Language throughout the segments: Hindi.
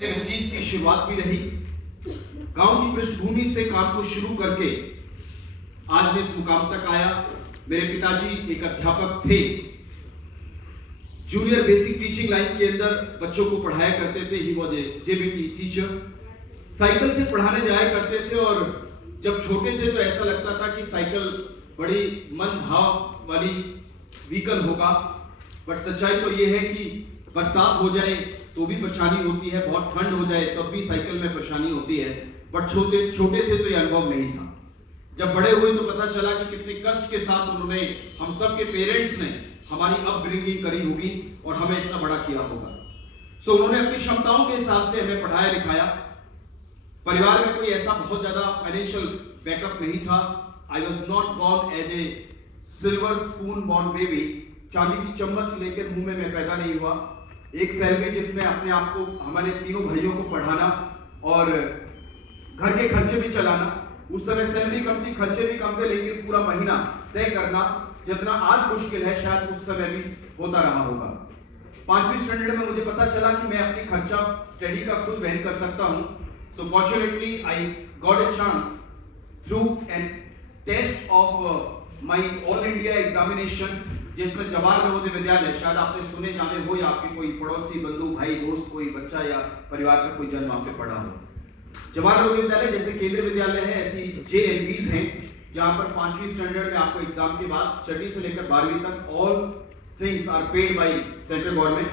इस चीज की शुरुआत भी रही। गांव की पृष्ठभूमि से काम को शुरू करके आज मैं इस मुकाम तक आया। मेरे पिताजी एक अध्यापक थे, जूनियर बेसिक टीचिंग लाइन के अंदर बच्चों को पढ़ाया करते थे। He was a JBT teacher. Cycle से पढ़ाने जाया करते थे और जब छोटे थे तो ऐसा लगता था कि साइकिल बड़ी मन भाव वाली व्हीकल होगा, बट सच्चाई तो यह है कि बरसात हो जाए तो भी परेशानी होती है, बहुत ठंड हो जाए तब भी साइकिल में परेशानी होती है। बट छोटे थे तो यह अनुभव नहीं था। जब बड़े हुए तो पता चला कि कितने कष्ट के साथ उन्होंने, हम सब के पेरेंट्स ने हमारी अपब्रिंगिंग करी होगी और हमें इतना बड़ा किया होगा। सो उन्होंने अपनी क्षमताओं के हिसाब से हमें पढ़ाया लिखाया। परिवार में कोई ऐसा बहुत ज्यादा फाइनेंशियल बैकअप नहीं था। I was not born as a silver spoon born baby. चांदी की चम्मच लेकर मुंह में मैं पैदा नहीं हुआ। एक सैलरी जिसमें अपने आप को, हमारे तीनों भाइयों को पढ़ाना और घर के खर्चे भी चलाना। उस समय सैलरी कम थी, खर्चे भी कम थे, लेकिन पूरा महीना तय करना जितना आज मुश्किल है शायद उस समय भी होता रहा होगा। 5वीं स्टैंडर्ड में मुझे पता चला कि मैं अपनी खर्चा स्टडी का खुद वहन कर सकता हूं। So fortunately I got a chance through an test of my all India examination, जिसमें जवाहर नवोदय विद्यालय, शायद आपने सुने जाने हो या आपके कोई पड़ोसी बंधु भाई दोस्त कोई बच्चा या परिवार का कोई जन वहां पे पढ़ा हो। जवाहर नवोदय विद्यालय जैसे केंद्रीय विद्यालय है, ऐसी JLVs हैं जहां पर 5वीं स्टैंडर्ड में आपको एग्जाम के बाद 6वीं से लेकर 12वीं तक all things are paid by central government.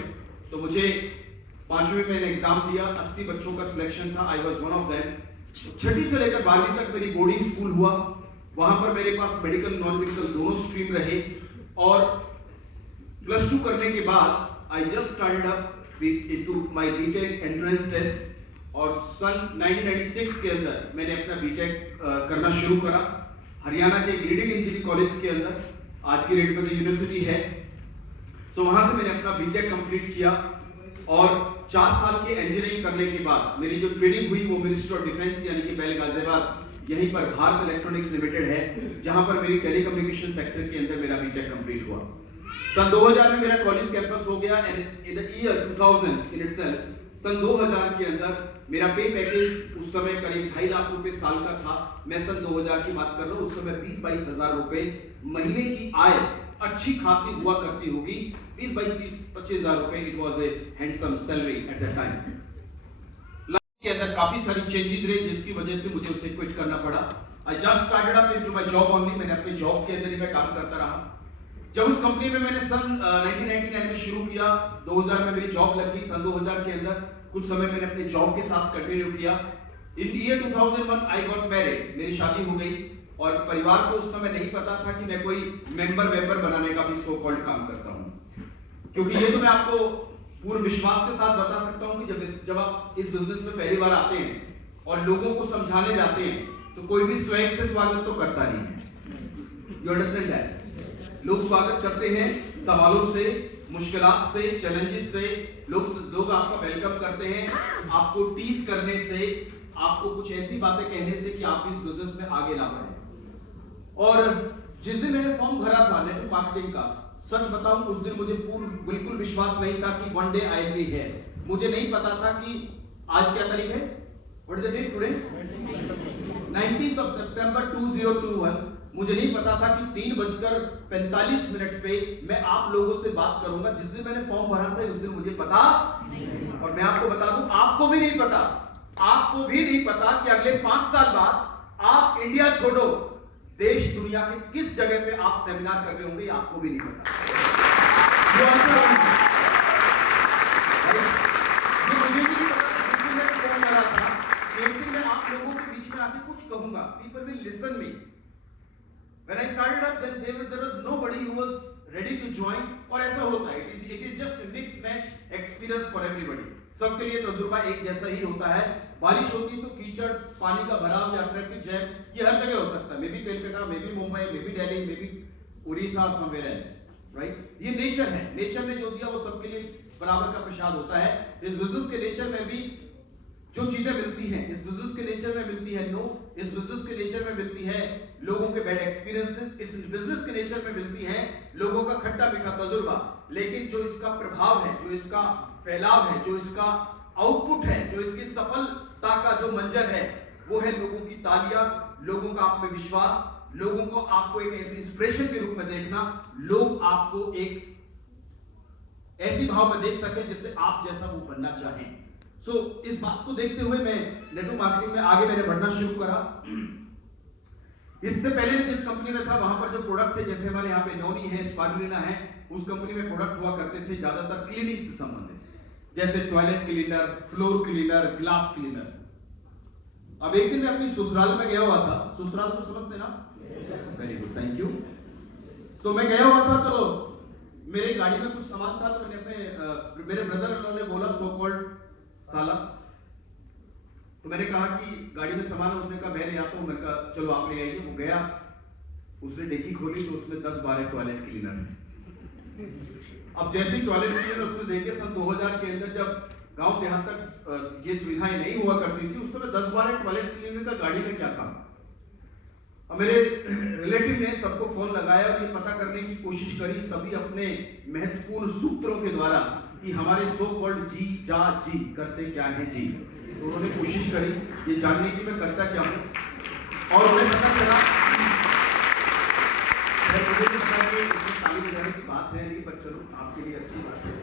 तो मुझे 5वीं में मैंने एग्जाम दिया, 80 बच्चों का सिलेक्शन था, I was one of them. 6वीं से लेकर 12वीं तक मेरी बोर्डिंग स्कूल हुआ। वहां पर मेरे पास मेडिकल नॉन मेडिकल दोनों स्ट्रीम रहे और +2 करने के बाद I just started up into my BTech entrance test और सन 1996 के अंदर मैंने अपना बीटेक करना शुरू करा हरियाणा के एक लीडिंग इंजीनियरिंग कॉलेज के अंदर, आज की डेट में तो यूनिवर्सिटी है। सो वहां से मैंने अपना बीटेक कंप्लीट किया और 4 साल के इंजीनियरिंग करने के बाद मेरी जो ट्रेनिंग हुई वो मिनिस्ट्री ऑफ डिफेंस यानी कि पहले गाजियाबाद यहीं पर भारत इलेक्ट्रॉनिक्स लिमिटेड है, जहां पर मेरी टेलीकम्युनिकेशन सेक्टर के अंदर मेरा बीटेक कंप्लीट हुआ। सन 2000 में मेरा कॉलेज कैंपस हो गया and in the year 2000 in itself, सन 2000 के अंदर मेरा पे पैकेज उस समय करीब 2.5 लाख रुपए साल का था। मैं सन 2000 की बात कर रहा हूं। उस समय 20-22 हजार रुपए महीने की आय अच्छी खासी हुआ करती होगी। 20-22-30-25 हजार रुपए, it was a handsome salary at that time. के अंदर काफी सारी चेंजेस रहे जिसकी वजह से मुझे उसे क्विट करना पड़ा। आई just started up into my job only. मैंने अपने जॉब के अंदर ही मैं काम करता रहा। जब उस कंपनी में मैंने सन 1999 में शुरू किया, 2000 में मेरी जॉब लग गई। सन 2000 के अंदर कुछ समय मैंने अपने जॉब के साथ कंटिन्यू किया। इन ईयर 2001 आई गॉट मैरिड, मेरी शादी हो गई और परिवार को उस समय नहीं पता था कि मैं कोई मेंबर बनाने का भी सो कॉल्ड काम करता हूं, क्योंकि ये तो मैं आपको पूर्ण विश्वास के साथ बता सकता हूं कि जब आप इस बिजनेस में पहली बार आते हैं और लोगों को समझाने जाते हैं तो कोई भी स्वैग से स्वागत तो करता नहीं है। You understand that? लोग स्वागत करते हैं सवालों से, मुश्किलात से, चैलेंजेस से। लोग आपका वेलकम करते हैं, आपको टीज करने से, आपको कुछ ऐसी बातें कहने से कि आप इस बिजनेस में आगे ना बढ़े। और जिस दिन मैंने फॉर्म भरा था नेटवर्क मार्केटिंग का, सच बताऊं उस दिन मुझे बिल्कुल विश्वास नहीं था कि one day I will be here. मुझे नहीं पता था कि आज क्या तारीख है, what is the date today, 19th of September 2021। मुझे नहीं पता था कि 3:45 पे मैं आप लोगों से बात करूंगा। जिस दिन मैंने फॉर्म भरा था उस दिन मुझे पता नहीं। और मैं आपको बता दूं, आपको भी नहीं पता, आपको भी नहीं पता कि अगले 5 साल बाद आप इंडिया छोड़ो देश दुनिया के किस जगह पे आप सेमिनार कर रहे होंगे, आपको भी नहीं पता। ये मुझे भी नहीं पता। जिस दिन मैंने फॉर्म भरा था एक दिन मैं आप लोगों के बीच में आके कुछ कहूंगा, people will listen me. When I started up, then there was nobody who was ready to join। और ऐसा होता है, it is just a mixed match experience for everybody। सबके लिए तजुर्बा एक जैसा ही होता है। बारिश होती तो कीचड़, पानी का भराव या ट्रैफिक जैम, ये हर जगह हो सकता है। May be Calcutta, may be Mumbai, may be Delhi, may be Orissa, somewhere else, right? ये नेचर है। नेचर ने जो दिया वो सबके लिए बराबर का प्रसाद होता है। इस बिजनेस के नेचर में भी जो चीजें मिलती हैं, इस बिजनेस के नेचर में मिलती है नो, इस बिजनेस के नेचर में मिलती है लोगों के बैड एक्सपीरियंसेस, इस बिजनेस के नेचर में मिलती है लोगों का खट्टा मीठा तजुर्बा। लेकिन जो इसका प्रभाव है, जो इसका फैलाव है, जो इसका आउटपुट है, जो इसकी सफलता का जो मंजर है, वो है लोगों की तालियां, लोगों का आप में विश्वास, लोगों को आपको एक ऐसे इंस्पिरेशन के रूप में देखना, लोग आपको एक ऐसी भाव में देख सके जिससे आप जैसा वो बनना चाहें। इस बात को देखते हुए मैं नेटवर्क मार्केटिंग में आगे मैंने बढ़ना शुरू करा। इससे पहले मैं जिस कंपनी में था वहां पर जो प्रोडक्ट थे, जैसे हमारे यहाँ पे नोनी है, स्पारुलिना है, उस कंपनी में प्रोडक्ट हुआ करते थे ज्यादातर क्लीनिंग से संबंधित, जैसे toilet cleaner, floor cleaner, glass cleaner. अब एक दिन मैं अपनी ससुराल में गया हुआ था, ससुराल को समझते ना? Very good, thank you. मैं गया हुआ था, तो मेरे गाड़ी में कुछ सामान था, तो मैंने अपने मेरे ब्रदर ने बोला, सो कॉल्ड साला, तो मैंने कहा कि गाड़ी में सामान है, उसने कहा मैं ले आता हूं। मैंने कहा चलो आप ले आइए। वो गया, उसने डिक्की खोली तो उसमें 10-12 टॉयलेट क्लीनर है। अब जैसे ही टॉयलेट क्लीनर उसने देखे, सन 2000 के अंदर जब गांव देहात तक ये सुविधाएं नहीं हुआ करती थी, उस समय 10-12 टॉयलेट क्लीनर का गाड़ी में क्या काम। अब मेरे रिलेटिव ने सबको फोन लगाया और ये पता करने की कोशिश करी, सभी अपने महत्वपूर्ण सूत्रों के द्वारा, कि हमारे सो कॉल्ड जी जा जी करते क्या है जी। तो उन्होंने कोशिश करी ये जानने की मैं करता क्या हूं, और उन्हें पता चला, मुझे भी पता कि इसमें ताली बजाने की बात है नहीं, पर चलो आपके लिए अच्छी बात है।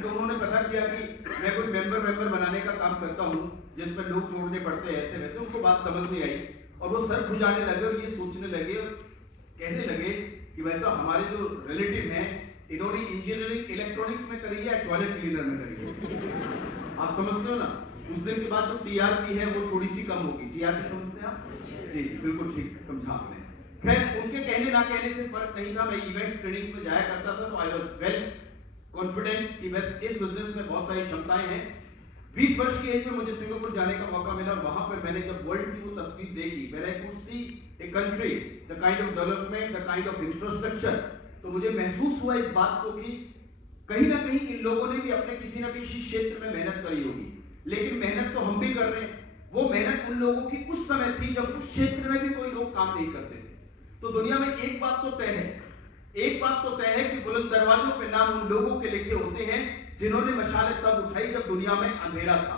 तो उन्होंने पता किया कि मैं कोई मेंबर बनाने का काम करता हूं, जिसमें लोग जोड़ने पड़ते हैं ऐसे वैसे। उनको बात समझ नहीं आई और वो सर खुजाने लगे और ये सोचने लगे और कहने लगे कि वैसा हमारे जो रिलेटिव हैं, इन्होंने इंजीनियरिंग इलेक्ट्रॉनिक्स में करी है, टॉयलेट क्लीनर में करी है। आप समझते हो ना? उस दिन के बाद जो टीआरपी है वो थोड़ी सी कम होगी। टीआरपी समझते हैं आप? जी बिल्कुल ठीक समझा आपने। खैर, उनके कहने ना कहने से फर्क नहीं था। मैं इवेंट्स ट्रेनिंग्स में जाया करता था, तो आई वाज वेल कॉन्फिडेंट कि बस इस बिजनेस में बहुत सारी क्षमताएं हैं। 20 वर्ष की एज में मुझे सिंगापुर जाने का मौका मिला, और वहां पर मैंने जब वर्ल्ड की वो तस्वीर देखी, where I could see a country, the kind of development, the kind of infrastructure, तो मुझे महसूस हुआ इस बात को कि कहीं ना कहीं इन लोगों ने भी अपने किसी ना किसी क्षेत्र में मेहनत करी होगी, लेकिन मेहनत तो हम भी कर रहे हैं। वो मेहनत उन लोगों की उस समय थी जब उस क्षेत्र में भी कोई लोग काम नहीं करते थे। तो दुनिया में एक बात तो तय है, कि बुलंद दरवाजों पे नाम उन लोगों के लिखे होते हैं जिन्होंने मशालें तब उठाई जब दुनिया में अंधेरा था।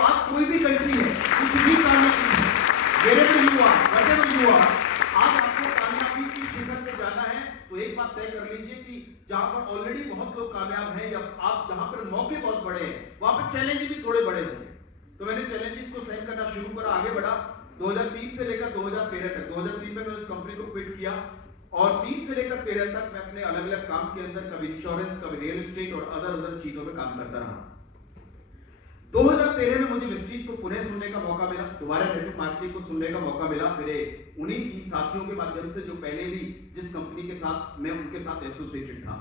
आज कोई भी कंट्री है, कुछ भी कामयाबी, आज आपको कामयाबी की शिखर पे जाना है, तो एक बात तय कर लीजिए कि जहां पर ऑलरेडी बहुत लोग कामयाब हैं, या आप जहां पर मौके बहुत बड़े हैं, वहां पर चैलेंज भी थोड़े बड़े होंगे। तो मैंने चैलेंजेस को सहन करना शुरू करा, आगे बढ़ा। 2003 से लेकर 2013 तक, 2003 में मैं उस कंपनी को क्विट किया, और 3 से लेकर 13 तक मैं अपने अलग अलग काम के अंदर, कभी इंश्योरेंस, कभी रियल एस्टेट और अदर चीजों में काम करता रहा। 2013 में मुझे विस्टीज को पुनः सुनने का मौका मिला, दोबारा नेटवर्क मार्केटिंग को सुनने का मौका मिला, मेरे उन्हीं 3 साथियों के माध्यम से जो पहले भी जिस कंपनी के साथ मैं उनके साथ एसोसिएटेड था।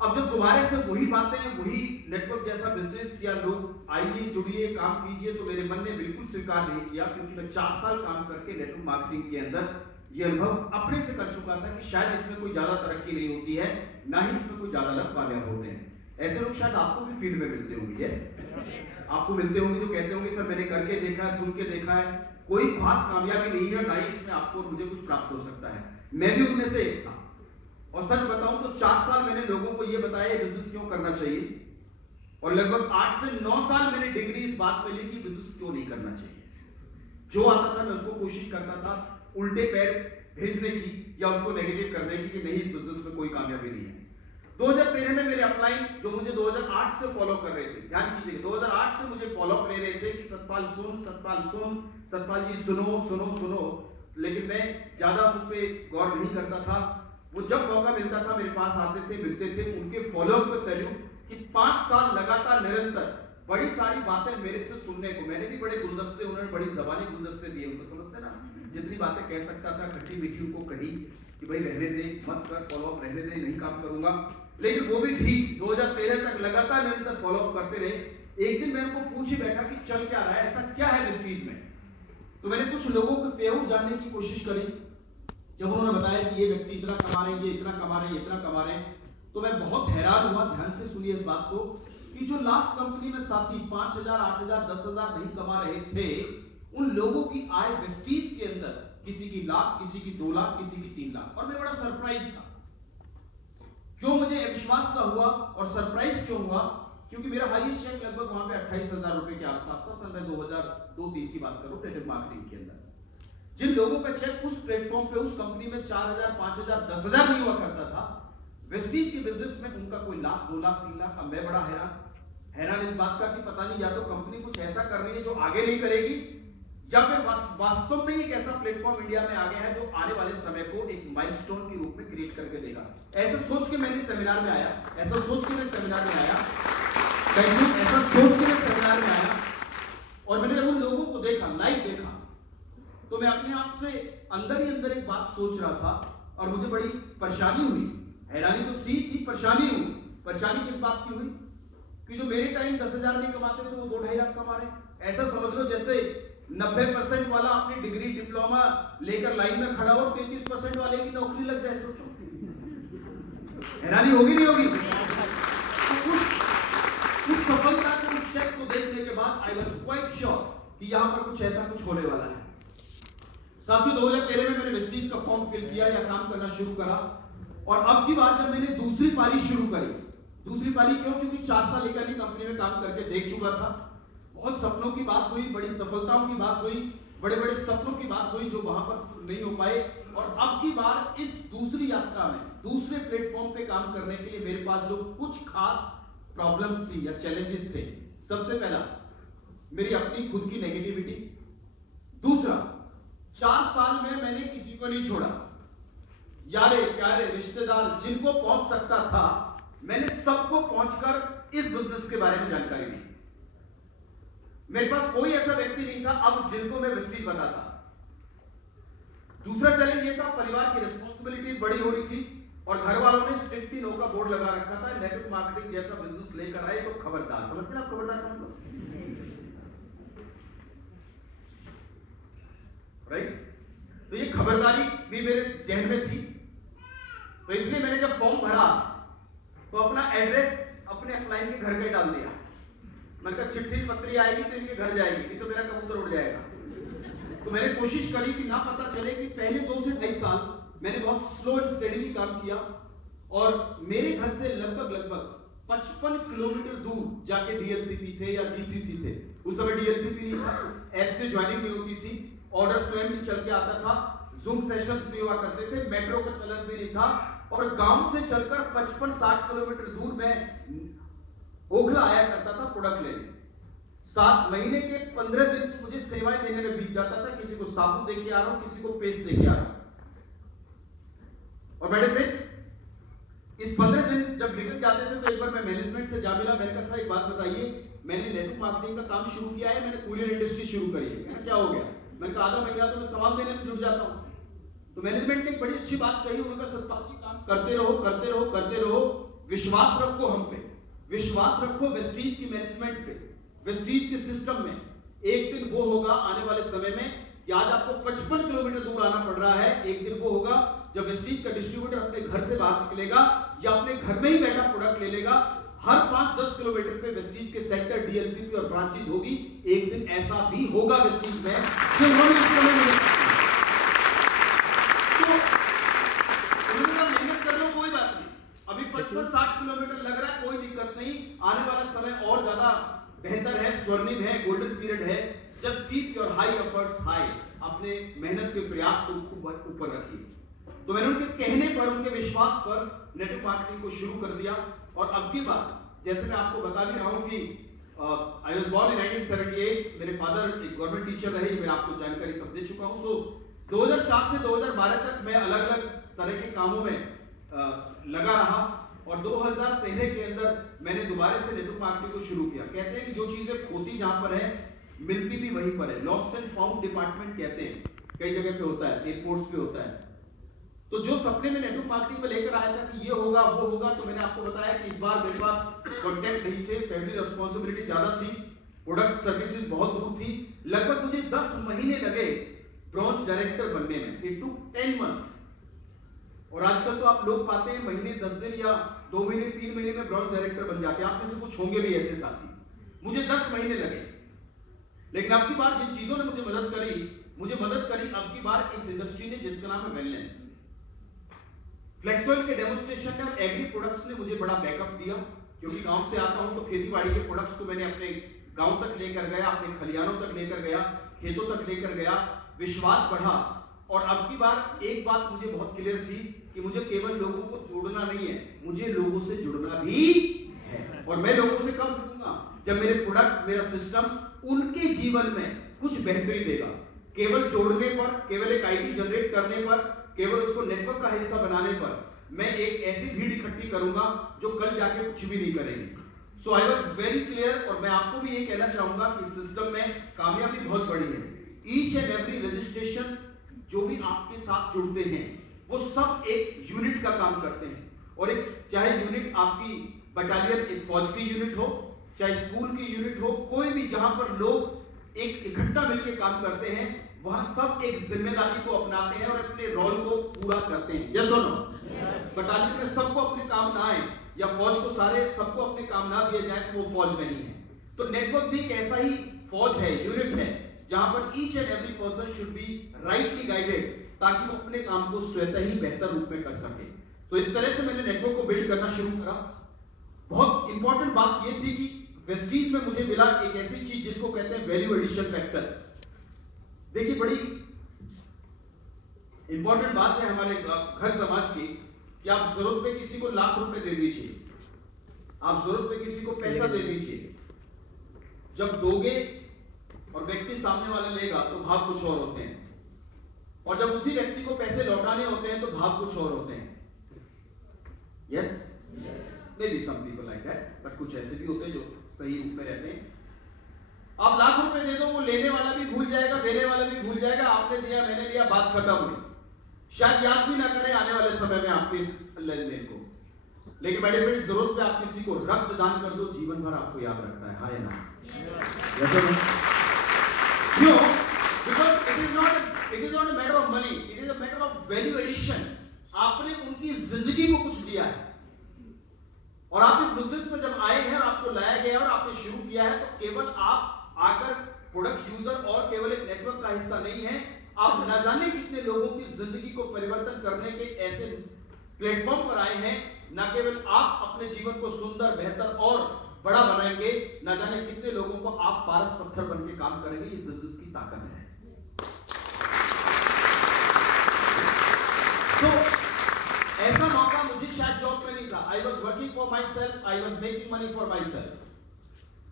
अब जब दोबारा से वही बातें, वही नेटवर्क जैसा बिजनेस, या लोग आइए जुड़िए काम कीजिए, तो मेरे मन ने बिल्कुल स्वीकार नहीं किया, क्योंकि मैं 4 साल काम करके नेटवर्क मार्केटिंग के अंदर ये अनुभव अपने से कर चुका था कि शायद इसमें कोई ज्यादा तरक्की नहीं होती है, ना ही इसमें कोई ज्यादा लोग कामयाब होते हैं। ऐसे लोग शायद आपको भी फील्ड में मिलते होंगे, यस, आपको मिलते होंगे जो कहते होंगे सर मैंने करके देखा है, सुन के देखा है, कोई खास कामयाबी नहीं है, ना ही इसमें आपको और मुझे कुछ प्राप्त हो सकता है। मैं भी उनमें से एक था, और सच बताऊं तो 4 साल मैंने लोगों को यह बताया ये बिजनेस क्यों करना चाहिए, और लगभग 8 से 9 साल मैंने डिग्री इस बात में ली कि बिजनेस क्यों नहीं करना चाहिए। जो आता था मैं उसको कोशिश करता था उल्टे पैर भेजने की, या उसको नेगेटिव करने की कि नहीं, इस बिजनेस में कोई कामयाबी नहीं है। 2013 में मेरे अपलाइन जो मुझे 2008 से फॉलो कर रहे थे, ध्यान कीजिएगा, 2008 से मुझे फॉलोअप ले रहे थे कि सतपाल सुन, सतपाल जी सुनो, लेकिन मैं ज्यादा उन पे गौर नहीं करता था। वो जब मौका मिलता था मेरे पास आते थे, मिलते थे, उनके फॉलोअप को सैल्यूट कि 5 साल लगातार निरंतर बड़ी सारी बातें मेरे से सुनने को। मैंने भी बड़े गुलदस्ते, उन्होंने बड़ी ज़बानी गुलदस्ते दिए, उनको समझते ना, जितनी बातें कह सकता था खट्टी मीठी उनको कही कि भाई रहने दे, मत कर, फॉलोअप रहने दे, नहीं काम करूंगा। लेकिन वो भी ठीक 2013 तक लगातार निरंतर फॉलोअप करते रहे। एक दिन मैं उनको पूछ ही बैठा कि चल क्या रहा है, ऐसा क्या है विस्टीज में। तो मैंने कुछ लोगों को पेहू जानने की कोशिश करी। जब उन्होंने बताया कि ये व्यक्ति इतना कमा रहे हैं, ये इतना कमा रहे हैं, ये इतना कमा रहे हैं, तो मैं बहुत हैरान हुआ। ध्यान से सुनिए इस बात को कि जो लास्ट कंपनी में साथी 5,000, 8,000, 10,000 नहीं कमा रहे थे, उन लोगों की आय वेस्टीज के अंदर किसी की लाख, किसी की 2 लाख, किसी की 3 लाख। और मैं बड़ा सरप्राइज था। क्यों मुझे विश्वास सा हुआ और सरप्राइज क्यों हुआ क्योंकि मेरा हाईएस्ट चेक लगभग वहां पे 28,000 रुपए के आसपास था। सन 2002-3 की बात करूं, नेटवर्क मार्केटिंग के अंदर जिन लोगों का चेक उस प्लेटफॉर्म पे उस कंपनी में 4,000, 5,000, 10,000 नहीं हुआ करता था, वेस्टीज के बिजनेस में उनका कोई लाख, 2 लाख, 3 लाख। अब मैं बड़ा हैरान इस बात का कि पता नहीं या तो कंपनी कुछ ऐसा कर रही है जो आगे नहीं करेगी, या फिर वास्तव में एक ऐसा प्लेटफॉर्म इंडिया में आ गया है जो आने वाले समय को एक माइलस्टोन के रूप में क्रिएट करके देगा। ऐसा सोच के मैंने सेमिनार में आया, ऐसा सोच के मैं सेमिनार में आया, ऐसा सोच के मैं सेमिनार में आया, और मैंने जब उन लोगों को देखा, लाइव देखा, तो मैं अपने आप से अंदर ही अंदर एक बात सोच रहा था और मुझे बड़ी परेशानी हुई। हैरानी तो थी, परेशानी हुई। परेशानी किस बात की हुई कि जो मेरे टाइम 10,000 नहीं कमाते थे वो 2-2.5 लाख कमा रहे। ऐसा समझ लो जैसे 90% वाला अपनी डिग्री डिप्लोमा लेकर लाइन में खड़ा हो, 33% वाले की नौकरी लग जाए। सोचो, हैरानी होगी नहीं होगी? तो उस सफलता को, उस स्टेप को देखने के बाद आई वाज क्वाइट श्योर कि यहां पर कुछ होने वाला है। साथियों, 2013 में मैंने वेस्टीज का फॉर्म फिल किया या काम करना शुरू करा, और अब की बार जब मैंने दूसरी पारी शुरू करी, दूसरी पारी क्यों? क्योंकि 4 साल एक अन्य कंपनी में काम करके देख चुका था। बहुत सपनों की बात हुई, बड़ी सफलताओं की बात हुई, बड़े बड़े सपनों की बात हुई जो वहां पर नहीं हो पाए। और अब की बार इस दूसरी यात्रा में, दूसरे प्लेटफॉर्म पे काम करने के लिए मेरे पास जो कुछ खास प्रॉब्लम्स थी या चैलेंजेस थे, सबसे पहला मेरी अपनी खुद की नेगेटिविटी। दूसरा, 4 साल में मैंने किसी को नहीं छोड़ा। यारे प्यारे रिश्तेदार जिनको पहुंच सकता था, मैंने सबको पहुंचकर इस बिजनेस के बारे में जानकारी दी। मेरे पास कोई ऐसा व्यक्ति नहीं था अब जिनको मैं वेस्टीज बताता। दूसरा चैलेंज ये था, परिवार की रिस्पांसिबिलिटीज बड़ी हो रही थी और घर वालों ने स्ट्रिक्टली नो का बोर्ड लगा रखा था, नेटवर्क मार्केटिंग जैसा बिजनेस लेकर आए तो खबरदार। समझ गए आप खबरदार का मतलब? राइट? तो ये खबरदारी भी मेरे जहन में थी। तो इसलिए मैंने जब फॉर्म भरा तो अपना एड्रेस अपने अपलाइन के घर पे डाल दिया। मैंने कहा चिट्ठी पत्री आएगी तो इनके घर जाएगी, नहीं तो मेरा कबूतर उड़ जाएगा। तो मैंने कोशिश करी कि ना पता चले कि पहले 2 से 2.5 साल मैंने बहुत स्लो एंड स्टेडीली काम किया, और मेरे घर से लगभग 55 किलोमीटर दूर जाके डीएलसीपी थे या डीसीसी थे। उस समय डीएलसीपी नहीं था, ऐप से ज्वाइनिंग नहीं होती थी, ऑर्डर स्वयं भी चल के आता था, जूम सेशंस नहीं हुआ करते थे, मेट्रो का चलन भी नहीं था, और गांव से चलकर 55-60 किलोमीटर दूर में ओखला आया करता था प्रोडक्ट लेने। 7 महीने के 15 दिन मुझे सेवाएं देने में बीत जाता था। किसी को साबुन दे के आ रहा हूं, किसी को पेस्ट दे के आ रहा हूं। और मेरे फ्रेंड्स, इस 15 दिन जब निकल जाते थे तो एक बार मैं मैनेजमेंट से जा मिला। मैंने कहा सर एक बात बताइए, मैंने नेटवर्क मार्केटिंग का काम शुरू किया है, मैंने कुरियर इंडस्ट्री शुरू करी है, क्या हो गया? मैंने कहा आधा महीना तो मैं सामान देने में जुट जाता हूं। तो मैनेजमेंट ने एक बड़ी अच्छी बात कही, उन्होंने कहा सतपाल जी काम करते रहो, विश्वास रखो हम पे, विश्वास रखो वेस्टीज की मैनेजमेंट पे, वेस्टीज के सिस्टम में। एक दिन वो होगा आने वाले समय में कि आज आपको 55 किलोमीटर दूर आना पड़ रहा है, एक दिन वो होगा जब वेस्टीज का डिस्ट्रीब्यूटर अपने घर से बाहर निकलेगा या अपने घर में ही बैठा प्रोडक्ट ले लेगा। हर 5-10 किलोमीटर पे वेस्टीज के सेंटर, डीएलसीपी और ब्रांचेज होगी। एक दिन ऐसा भी होगा वेस्टीज में कि उन्होंने इस समय मेहनत कर लो, कोई बात नहीं, अभी 55-60 किलोमीटर लग रहा है, कोई दिक्कत नहीं, आने वाला समय और ज्यादा बेहतर है, स्वर्णिम है, गोल्डन पीरियड है। Just keep your high efforts high, अपने मेहनत के प्रयास को खूब ऊपर रखिए। तो मैंने उनके कहने पर, उनके विश्वास पर नेटवर्क मार्केटिंग को शुरू कर दिया। और अब की बात, जैसे मैं आपको बता भी रहा हूं कि आई वाज बोर्न इन 1978, मेरे फादर एक गवर्नमेंट टीचर रहे, मैं आपको जानकारी सब दे चुका हूं। सो 2004 से 2012 तक मैं अलग अलग तरह के कामों में लगा रहा, और 2013 के अंदर मैंने दोबारा से नेटवर्क मार्केटिंग को शुरू किया। कहते हैं कि जो चीजें खोती जहां पर है, मिलती भी वहीं पर है। लॉस्ट एंड फाउंड डिपार्टमेंट कहते हैं, कई जगह पे होता है, एयरपोर्ट्स पे होता है। तो जो सपने में नेटवर्क मार्केटिंग में लेकर आया था कि ये होगा वो होगा, तो मैंने आपको बताया कि इस बार मेरे पास कॉन्टेक्ट नहीं थे, फैमिली रिस्पांसिबिलिटी ज्यादा थी, प्रोडक्ट सर्विसेज बहुत दूर थी। लगभग मुझे 10 महीने लगे ब्रांच डायरेक्टर बनने में। It took 10 months. और आजकल तो आप लोग पाते हैं महीने 10 दिन या 2 महीने 3 महीने में ब्रांच डायरेक्टर बन जाते हैं। आप में से कुछ होंगे भी ऐसे साथी। मुझे 10 महीने लगे, लेकिन अब की बार जिन चीजों ने मुझे मदद करी अब की बार इस इंडस्ट्री ने, जिसका नाम है वेलनेस। फ्लेक्सॉइल के डेमोन्स्ट्रेशन ने और एग्री प्रोडक्ट्स ने मुझे बड़ा बैकअप दिया। क्योंकि गांव से आता हूं तो खेती बाड़ी के प्रोडक्ट्स को मैंने अपने गांव तक लेकर गया, अपने खलियानों तक लेकर गया, खेतों तक लेकर गया, विश्वास बढ़ा। और अब की बार एक बात मुझे बहुत क्लियर थी कि मुझे केवल लोगों को जोड़ना नहीं है, मुझे लोगों से जुड़ना भी है। और मैं लोगों से कब जुड़ूंगा? जब मेरे प्रोडक्ट, मेरा सिस्टम उनके जीवन में कुछ बेहतरी देगा। केवल जोड़ने पर, केवल एक आईडी जनरेट करने पर, केवल उसको नेटवर्क का हिस्सा बनाने पर मैं एक ऐसी भीड़ इकट्ठी करूंगा जो कल जाके कुछ भी नहीं करेगी। सो आई वाज वेरी क्लियर। और मैं आपको भी ये कहना चाहूंगा कि सिस्टम में कामयाबी बहुत बड़ी है। ईच एंड एवरी रजिस्ट्रेशन जो भी आपके साथ जुड़ते हैं वो सब एक यूनिट का काम करते हैं। और एक चाहे यूनिट आपकी बटालियन, एक फौज की यूनिट हो, चाहे स्कूल की यूनिट हो, कोई भी जहां पर लोग एक इकट्ठा मिलकर काम करते हैं, वहां सब एक जिम्मेदारी को अपनाते हैं और अपने रोल को पूरा करते हैं। यस और नो? बटालियन में सबको अपने काम ना आए या फौज को सारे सबको अपने काम ना दिए जाए तो वो फौज नहीं है। तो नेटवर्क भी एक ऐसा ही फौज है, यूनिट है, जहां पर each and every person should be rightly guided ताकि वो अपने काम को स्वतः ही बेहतर रूप में कर सके। तो इस तरह से मैंने नेटवर्क को बिल्ड करना शुरू करा। बहुत इंपॉर्टेंट बात यह थी कि वेस्टीज में मुझे मिला एक ऐसी चीज जिसको कहते हैं वैल्यू एडिशन फैक्टर। देखिए, बड़ी इंपॉर्टेंट बात है हमारे घर समाज की कि आप जरूरत पे किसी को लाख रुपए दे दीजिए, आप जरूरत पे किसी को पैसा दे दीजिए, जब दोगे और व्यक्ति सामने वाला लेगा तो भाव कुछ और होते हैं, और जब उसी व्यक्ति को पैसे लौटाने होते हैं तो भाव कुछ और होते हैं। Yes, maybe some people like that, but कुछ ऐसे भी होते हैं जो सही रूप में रहते हैं। आप लाख रुपए दे दो, वो लेने वाला भी भूल जाएगा, देने वाला भी भूल जाएगा, आपने दिया, मैंने लिया, बात खत्म हुई। शायद याद भी ना करें आने वाले समय में आपके इस लेन-देन को। लेकिन मेरे फ्रेंड्स, जरूरत पे आप किसी को रक्त दान कर दो, जीवन भर आपको याद रखता है। हाँ या ना? क्यों? Because it is not a matter of money, it is a matter of value addition. आपने उनकी जिंदगी को कुछ दिया है, और आप इस बिजनेस में जब आए हैं और आपको लाया गया और आपने शुरू किया है, तो केवल आप आकर प्रोडक्ट यूजर और केवल एक नेटवर्क का हिस्सा नहीं है, आप न जाने कितने लोगों की जिंदगी को परिवर्तन करने के ऐसे प्लेटफॉर्म पर आए हैं। न केवल आप अपने जीवन को सुंदर, बेहतर और बड़ा बनाएंगे, न जाने कितने लोगों को आप पारस पत्थर बन के काम करेंगे। इस बिजनेस की ताकत है। तो ऐसा मौका मुझे शायद जॉब में नहीं था। I was working for myself, I was making money for myself,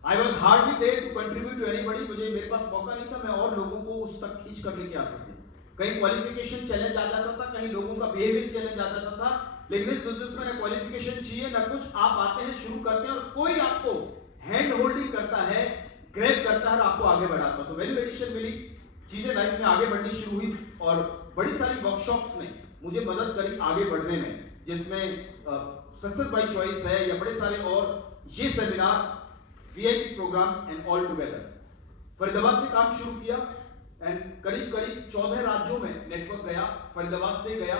I was hardly there to contribute to anybody. मुझे, मेरे पास मौका नहीं था मैं और लोगों को उस तक खींच कर लेके आ सकूं। कहीं क्वालिफिकेशन चैलेंज आ जाता था, कहीं लोगों का बिहेवियर चैलेंज आ जाता था। लेकिन इस बिजनेस में ना क्वालिफिकेशन चाहिए ना कुछ, आप आते हैं, शुरू करते हैं और कोई आपको हैंड होल्डिंग करता है, ग्रैब करता है और आपको आगे बढ़ाता है। तो वैल्यू एडिशन मिली, चीजें लाइफ में आगे बढ़नी शुरू हुई और बड़ी सारी वर्कशॉप्स ने मुझे मदद करी आगे बढ़ने में, जिसमें सक्सेस बाय चॉइस है या बड़े सारे और ये seminar, VIP programs and all together. Faridabad से काम शुरू किया एंड करीब 14 राज्यों में नेटवर्क गया। फरीदाबाद से गया,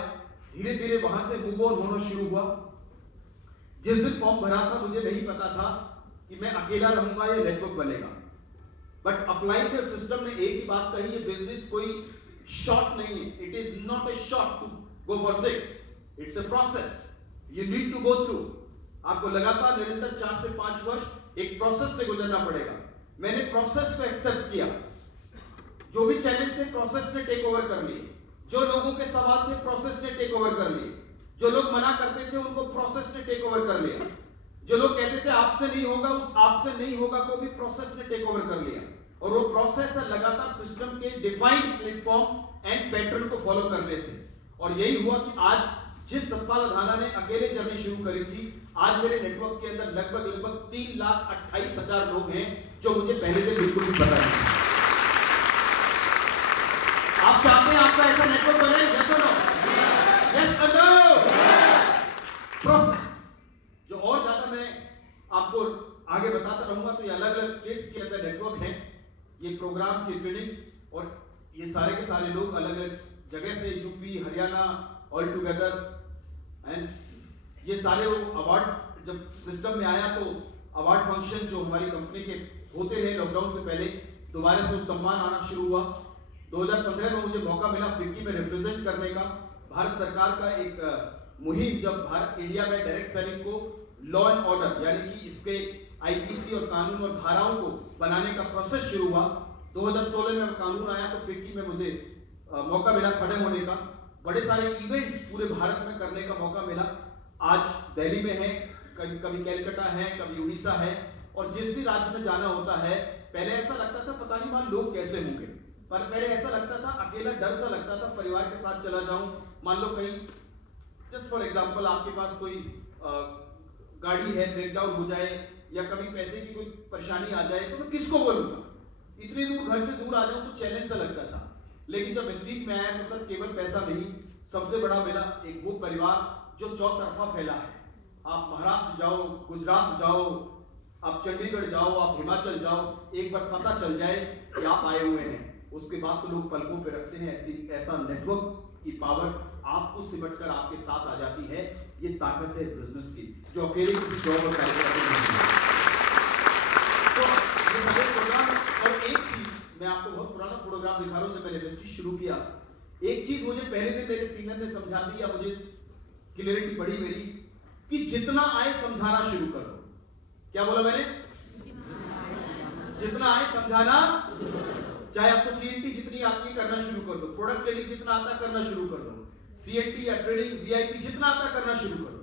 धीरे धीरे वहां से मूव ऑन होना शुरू हुआ। जिस दिन फॉर्म भरा था मुझे नहीं पता था कि मैं अकेला रहूंगा या नेटवर्क बनेगा, बट अप्लाइंग द सिस्टम ने एक ही बात कही, ये बिजनेस कोई शॉर्ट नहीं है। It is not a short to go for 6, it's a process, you need to go through. आपको लगातार निरंतर 4 से 5 वर्ष एक प्रोसेस से गुजरना पड़ेगा। मैंने प्रोसेस को एक्सेप्ट किया, जो भी चैलेंज थे प्रोसेस ने टेक ओवर कर लिए, जो लोगों के सवाल थे प्रोसेस ने टेक ओवर कर लिए, जो लोग मना करते थे उनको प्रोसेस ने टेक ओवर कर लिया, जो लोग कहते थे आपसे नहीं होगा, उस आपसे नहीं होगा को भी प्रोसेस ने टेक ओवर कर लिया। और वो प्रोसेस है लगातार सिस्टम के डिफाइंड प्लेटफॉर्म एंड पैटर्न को फॉलो करने से। और यही हुआ कि आज जिस सतपाल अधाना ने अकेले जर्नी शुरू करी थी, आज मेरे नेटवर्क के अंदर लगभग 3,28,000 लोग हैं, जो मुझे पहले से बिल्कुल भी पता नहीं। आप चाहते हैं आपका ऐसा नेटवर्क बने? यस और नो? यस और नो? प्रोसेस जो और ज्यादा मैं आपको आगे बताता रहूंगा, तो ये अलग अलग स्टेट्स के अंदर नेटवर्क हैं, ये प्रोग्राम्स, ये ट्रेनिंग्स, और ये सारे के सारे लोग अलग अलग जगह से, UP, Haryana, all together, and ये सारे वो अवार्ड जब सिस्टम में आया तो अवार्ड फंक्शन जो हमारी कंपनी के होते रहे लॉकडाउन से पहले, दोबारा से उस सम्मान आना शुरू हुआ। 2015 में मुझे मौका मिला फिक्की में रिप्रेजेंट करने का। भारत सरकार का एक मुहिम, जब भारत इंडिया में डायरेक्ट सेलिंग को लॉ एंड ऑर्डर यानी कि इसके आईपीसी और कानून और धाराओं को बनाने का प्रोसेस शुरू हुआ। 2016 में कानून आया तो फिक्की में मुझे मौका मिला खड़े होने का, बड़े सारे इवेंट्स पूरे भारत में करने का मौका मिला। आज दिल्ली में है, कभी कलकत्ता है, कभी उड़ीसा है, और जिस भी राज्य में जाना होता है, पहले ऐसा लगता था पता नहीं वहां लोग कैसे होंगे, पर पहले ऐसा लगता था अकेला डर सा लगता था, परिवार के साथ चला जाऊं, मान लो कहीं जस्ट फॉर एग्जांपल आपके पास कोई गाड़ी है, ब्रेकडाउन हो जाए या कभी पैसे की कोई परेशानी आ जाए तो मैं किसको बोलूंगा, इतनी दूर घर से दूर आ जाऊं तो चैलेंज सा लगता था। लेकिन जब वेस्टीज में आया तो सर केवल पैसा नहीं, सबसे बड़ा मिला एक वो परिवार जो चौतरफा फैला है। आप महाराष्ट्र जाओ, गुजरात जाओ, आप चंडीगढ़ जाओ, आप हिमाचल जाओ, एक बार पता चल जाए कि आप आए हुए हैं, उसके बाद तो लोग पलकों पे रखते हैं। ऐसा नेटवर्क की पावर आपको सिमट कर आपके साथ आ जाती है। ये ताकत है इस बिजनेस की जो अकेले किसी जॉब और प्रोग्राम। और एक चीज मैं आपको बहुत पुराना फोटोग्राफ दिखा रहा हूं, जब मैंने वेस्टीज शुरू किया, एक चीज मुझे पहले दिन मेरे सीनियर ने समझा दी, या मुझे क्लियरिटी बढ़ी मेरी, कि जितना आए समझाना शुरू कर दो। क्या बोला मैंने? जितना आए समझाना, चाहे आपको सीएनटी जितनी आती है करना शुरू कर दो, प्रोडक्ट ट्रेडिंग जितना आता है करना शुरू कर दो, सीएनटी या ट्रेडिंग वीआईपी जितना आता है करना शुरू कर दो।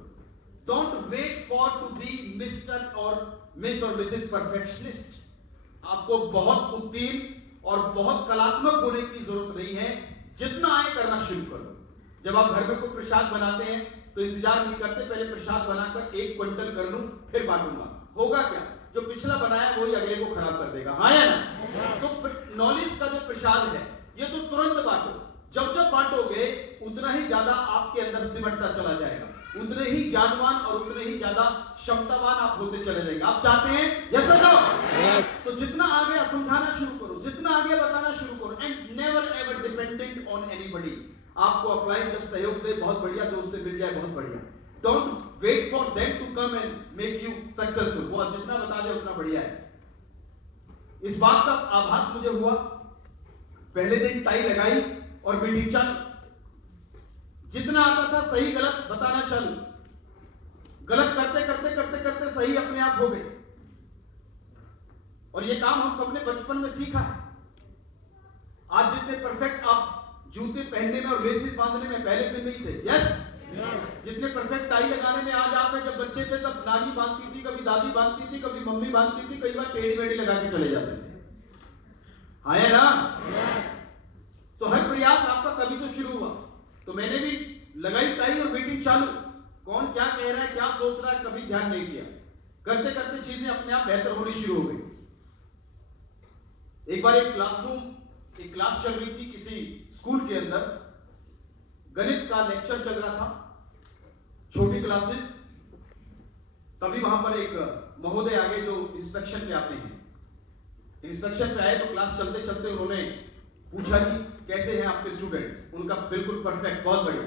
Don't wait for to be mister और मिस और मिसेज परफेक्शनिस्ट। आपको बहुत उत्तीर्ण और बहुत कलात्मक होने की जरूरत नहीं है, जितना आए करना शुरू कर दो। जब आप घर में कोई प्रसाद बनाते हैं तो इंतजार नहीं करते, पहले प्रसाद बनाकर 1 क्विंटल कर लूं फिर बांटूंगा। होगा क्या? जो पिछला बनाया वही अगले को खराब कर देगा, हाँ या ना? तो नॉलेज का जो प्रसाद है ये तो तुरंत बांटो। जब जब बांटोगे उतना ही ज्यादा आपके अंदर सिमटता चला जाएगा, उतने ही ज्ञानवान और उतने ही ज्यादा क्षमतावान आप होते चले जाएंगे। आप चाहते हैं यस और नो? तो जितना आगे समझाना शुरू करो, जितना आगे बताना शुरू करो, and never ever dependent on anybody. आपको अपलाइन जब सहयोग दे बहुत बढ़िया, जो उससे मिल जाए बहुत बढ़िया। Don't wait for them to come and make you successful. वो जितना बता दे उतना बढ़िया है। इस बात का आभास मुझे हुआ, पहले दिन टाई लगाई और मीटिंग चालू। जितना आता था सही गलत बताना चालू, गलत करते करते करते करते सही अपने आप हो गए। और ये काम हम सबने बचपन में सीखा है। आज जितने परफेक्ट आप जूते पहनने में और लेसिस बांधने में पहले दिन नहीं थे, यस? जितने परफेक्ट टाई लगाने में आज आप हैं, जब बच्चे थे तब नानी बांधती थी, कभी दादी बांधती थी, कभी मम्मी बांधती थी, कई बार टेढ़ी मेढ़ी लगा के चले जाते थे, हाँ है ना? तो हर प्रयास आपका कभी तो शुरू हुआ। तो मैंने भी लगाई टाई और मीटिंग चालू। कौन क्या कह रहा है, क्या सोच रहा है, कभी ध्यान नहीं किया। करते करते चीजें अपने आप बेहतर होनी शुरू हो गई। एक बार एक क्लास चल रही थी किसी स्कूल के अंदर, गणित का लेक्चर चल रहा था, छोटी क्लासेस। तभी वहां पर एक महोदय आगे जो इंस्पेक्शन पे आते हैं, इंस्पेक्शन पे आए तो क्लास चलते चलते उन्होंने पूछा कि कैसे हैं आपके स्टूडेंट्स? उनका बिल्कुल परफेक्ट, बहुत बढ़िया।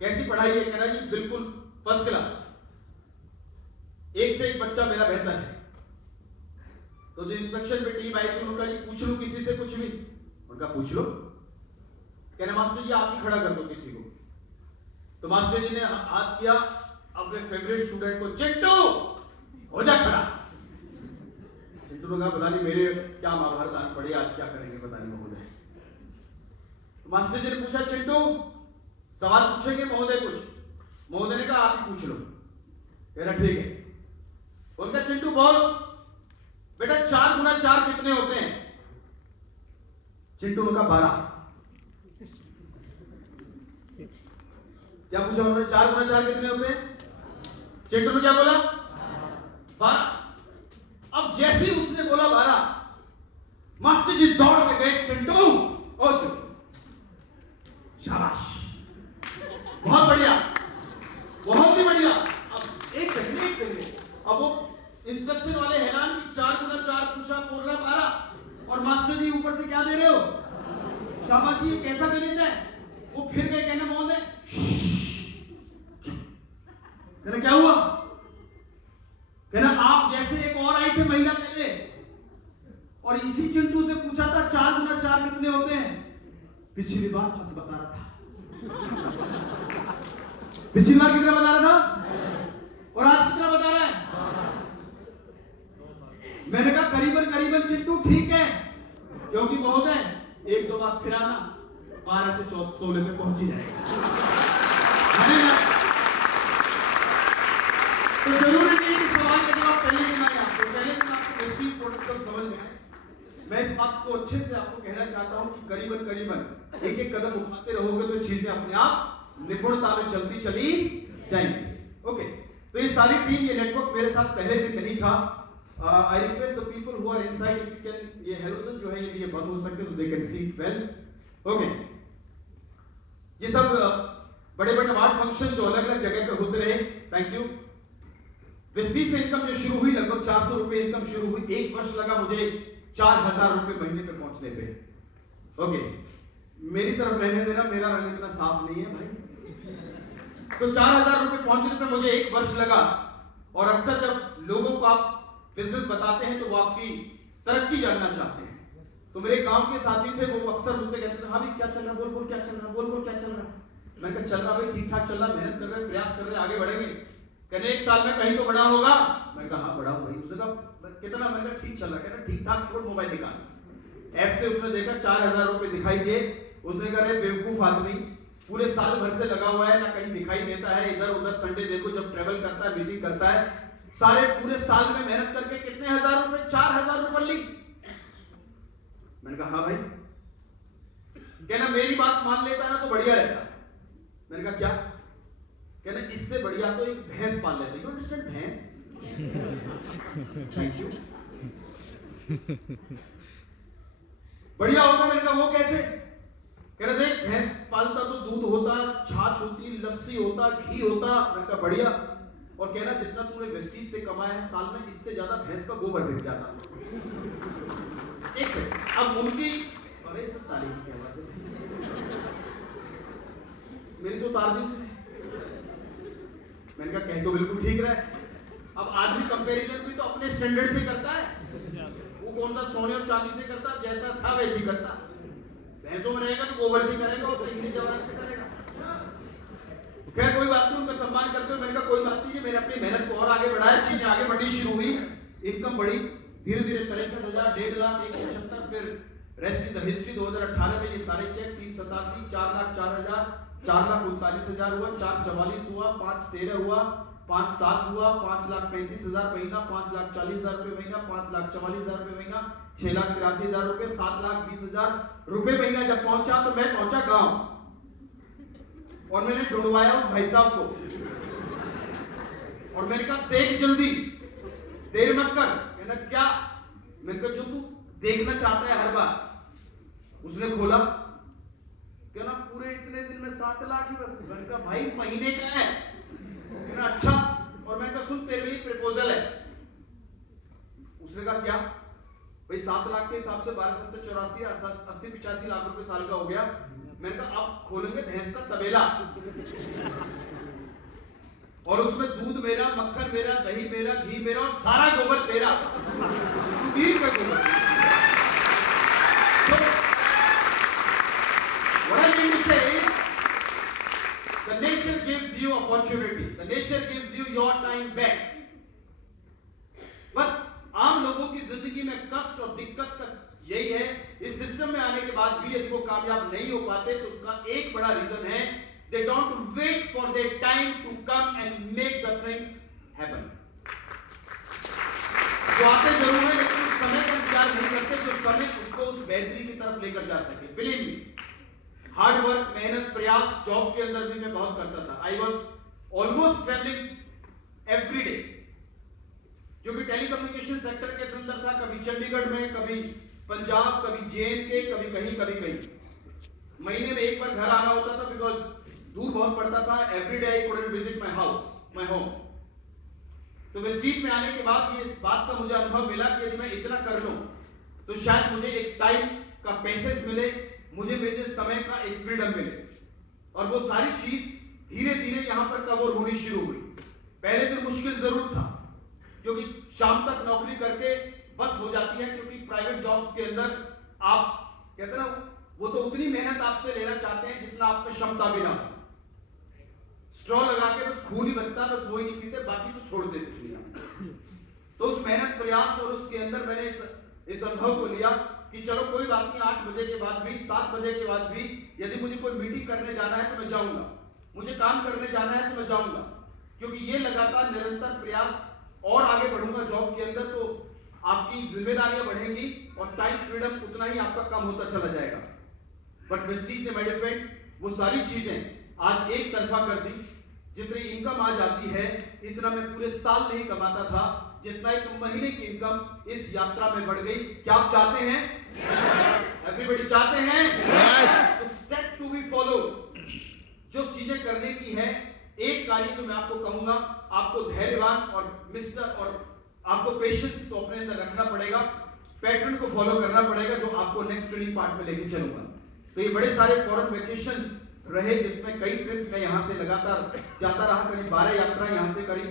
कैसी पढ़ाई है? कहना जी बिल्कुल फर्स्ट क्लास, एक से एक बच्चा मेरा बेहतर है। तो जो इंस्पेक्शन पे टीम आई थी उनका जी पूछ लूं किसी से कुछ भी? उनका पूछ लो। कहना मास्टर जी आप ही खड़ा कर दो किसी को। तो मास्टर जी ने हाथ किया अपने फेवरेट स्टूडेंट को, चिंटू हो जा खड़ा। चिंटू ने कहा पता नहीं मेरे क्या महाभारत आने पड़े, आज क्या करेंगे पता नहीं महोदय। तो मास्टर जी ने पूछा चिंटू सवाल पूछेंगे महोदय कुछ? महोदय ने कहा आप ही पूछ लो। कह रहा ठीक है। उनका चिंटू बोल बेटा 4 गुना 4 कितने होते हैं? चिंटू ने कहा 12। क्या पूछा उन्होंने? 4 गुना 4 कितने होते हैं? चिंटू ने क्या बोला? 12। अब जैसे ही उसने बोला 12, मास्टर जी दौड़ के गए, चिंटू ओ चिंटू शाबाश, बहुत बढ़िया, बहुत ही बढ़िया। अब एक सेकंड। अब वो इंस्पेक्शन वाले हैरान कि 4 गुना 4 पूछा, बोल रहा 12, और मास्टर जी ऊपर से क्या दे रहे हो? शाबाशी। ये कैसा गणित है? वो फिर गए कहना महोदय, कहना क्या हुआ? कहना आप जैसे एक और आई थे महीना पहले और इसी चिंटू से पूछा था 4 गुना 4 कितने होते हैं। पिछली बार बस बता रहा था। पिछली बार कितना बता रहा था? और आज कितना बता रहा है? मैंने कहा करीबन करीबन चिंटू ठीक है, क्योंकि महोदय एक दो बार फिर आना 12 से 16 में पहुंच ही जाएगा। तो जरूरी नहीं कि सवाल का जवाब पहले दिन आए आपको, पहले दिन आपको वेस्टीज प्रोडक्ट सब समझ में आए। मैं इस बात को अच्छे से आपको कहना चाहता हूं कि करीबन करीबन एक एक कदम उठाते रहोगे तो चीजें अपने आप निपुणता में चलती चली जाएंगी। ओके, तो ये सारी टीम, ये नेटवर्क मेरे साथ पहले दिन नहीं था। I request the people who are inside if you can, ये हेलोजन जो है यदि ये बंद हो सके तो they can see it well. Okay, ये सब बड़े बड़े अवार्ड फंक्शन जो अलग अलग जगह पे होते रहे, थैंक यू। वेस्टीज से इनकम जो शुरू हुई लगभग 400 रुपए इनकम शुरू हुई, 1 वर्ष लगा मुझे 4000 रुपए महीने पे पहुंचने पे। ओके, मेरी तरफ रहने देना, मेरा रंग इतना साफ नहीं है भाई। सो 4000 रुपए पहुंचने पे मुझे 1 वर्ष लगा। और अक्सर जब लोगों को आप बिजनेस बताते हैं तो वो आपकी तरक्की जानना चाहते हैं। तो मेरे गांव के साथी थे, वो अक्सर मुझसे कहते थे, हाँ भाई क्या चल रहा, बोल बोल क्या चल रहा, बोल बोल क्या चल रहा। मैंने कहा चल रहा भाई, ठीक ठाक चल रहा, मेहनत कर रहे हैं, प्रयास कर रहे हैं, आगे बढ़ेंगे। कहने 1 साल में कहीं तो बड़ा होगा। मैंने कहा हाँ बड़ा हो भाई। उसने कहा कितना? मैंने कहा ठीक चल रहा है। कहना ठीक ठाक छोड़, मोबाइल निकाल। ऐप से उसने देखा 4000 रुपए दिखाई दिए। उसने कहा अरे बेवकूफ आदमी, पूरे साल भर से लगा हुआ है ना, कहीं दिखाई देता है, इधर उधर संडे देखो जब ट्रेवल करता है, मीटिंग करता है, सारे पूरे साल में मेहनत करके कितने हजार रुपए? 4000 रुपए ली। मैंने कहा हाँ भाई। कहना मेरी बात मान लेता ना तो बढ़िया रहता। मैंने कहा क्या? कहना इससे बढ़िया तो एक भैंस पाल लेते। You understand? भैंस। Thank you. बढ़िया होता। मैंने कहा वो कैसे? कह रहे देख भैंस पालता तो दूध होता, छाछ होती, लस्सी होता, घी होता। मैंने कहा बढ़िया। और कहना जितना तूने वेस्टीज से कमाया है साल में, इससे ज्यादा भैंस का गोबर बिक जाता। एक सेकंड, अब उनकी, अरे सब ताली की क्या बात है, मेरी तो उतार दी उसने। मैंने कहा कह तो बिल्कुल ठीक रहा है। अब आदमी कंपैरिजन भी तो अपने स्टैंडर्ड से करता है। वो कौन सा सोने और चांदी से करता, जैसा था वैसे ही करता। भैंसों में रहेगा तो गोबर से करेगा और हीरे जवाहरात से करेगा। खैर कोई बात नहीं, उनका सम्मान करते हुए मैंने कहा कोई बात नहीं, मैंने अपनी मेहनत को और आगे बढ़ाया, चीजें आगे बढ़नी शुरू हुई, इनकम बढ़ी धीरे धीरे। 63,000, 1.5 लाख, 175, फिर रेस्ट इज द हिस्ट्री। 2018 में ये सारे चेक 387, 4,04,000, 4,39,000 हुआ, 4,44 हुआ, 5,13 हुआ, 5,07 हुआ, 5,35,000 महीना, 5,40,000 रुपए महीना, 5,44,000 रुपए महीना, 6,83,000 रुपए, 7,20,000 रुपए महीना। जब पहुंचा तो मैं पहुंचा गांव और मैंने ढूंढवाया उस भाई साहब को और मैंने कहा देख जल्दी, देर मत कर। कहना क्या? मैंने कहा जो तू देखना चाहता है हर बार। उसने खोला, कहना पूरे इतने दिन में 7 लाख ही बस। मैंने कहा भाई महीने का है। कहना अच्छा। और मैंने कहा सुन तेरे लिए प्रपोजल है। उसने कहा क्या? भाई 7 लाख के हिसाब से 12 7 84 80 85 लाख रुपए साल का हो गया। मैंने कहा अब खोलेंगे भैंस का तबेला और उसमें दूध मेरा, मक्खन मेरा, दही मेरा, घी मेरा और सारा गोबर तेरा। तीन का गोबर। What I mean to say is, the nature gives you opportunity. The nature gives you your time back. बस आम लोगों की जिंदगी में कष्ट और दिक्कत का यही है। इस सिस्टम में आने के बाद भी यदि वो कामयाब नहीं हो पाते तो उसका एक बड़ा रीजन है, they don't wait for their time to come and make the things happen. वो आते जरूर है लेकिन उस समय का इंतजार नहीं करते जो समय उसको उस बेहतरी की तरफ लेकर जा सके। Believe me, हार्ड वर्क, मेहनत, प्रयास जॉब के अंदर भी मैं बहुत करता था। I was almost traveling every day, क्योंकि टेलीकम्युनिकेशन सेक्टर के अंदर था। कभी चंडीगढ़ में, कभी पंजाब, कभी JNK, कभी कहीं कभी कहीं। महीने में एक बार घर आना होता था बिकॉज दूर बहुत पड़ता था। Every day I couldn't visit my house, my home. तो वेस्टीज में आने के बाद ये इस बात का मुझे अनुभव मिला कि यदि मैं इतना कर लूं तो शायद मुझे एक टाइम का पैसेज मिले, मुझे मेरे समय का एक फ्रीडम मिले। और वो सारी चीज धीरे धीरे यहां पर कवर होनी शुरू हुई। पहले दिन मुश्किल जरूर था क्योंकि शाम तक नौकरी करके बस हो जाती है, क्योंकि प्राइवेट जॉब्स के अंदर आप कहते हैं ना, वो तो उतनी मेहनत आपसे लेना चाहते हैं जितना आप में क्षमता भी ना हो। स्ट्रॉ लगा के बस खून ही बचता, बस वो ही नहीं पीते, बाकी तो छोड़ते कुछ नहीं आप। तो उस मेहनत प्रयास और उसके अंदर मैंने इस अनुभव को लिया कि चलो कोई बात नहीं, 8 बजे के बाद भी, 7 बजे के बाद भी यदि मुझे कोई मीटिंग करने जाना है तो मैं जाऊंगा, मुझे काम करने जाना है तो मैं जाऊंगा, क्योंकि ये लगातार निरंतर प्रयास और आगे बढ़ूंगा जॉब के अंदर तो आपकी जिम्मेदारियां बढ़ेंगी और टाइम फ्रीडम उतना ही आपका कम होता चला जाएगा। बट वेस्टीज ने माय डियर फ्रेंड वो सारी चीजें आज एक तरफा कर दी। जितनी इनकम आज आती है इतना मैं पूरे साल नहीं कमाता था, जितना एक महीने की इनकम इस यात्रा में बढ़ गई। क्या आप चाहते हैं? एवरीबॉडी चाहते हैं? तो स्टेप टू बी फॉलो, जो चीजें करने की है, एक कार्य तो मैं आपको कहूंगा, आपको धैर्यवान और आपको पेशेंस तो अपने अंदर रखना पड़ेगा, पैटर्न को फॉलो करना पड़ेगा जो आपको नेक्स्ट ट्रेनिंग पार्ट में लेके चलूंगा। तो ये बड़े सारे फॉरेन वेकेशंस रहे जिसमें कई ट्रिप मैं यहां से लगातार जाता रहा, करीब 12 यात्रा यहां से करी।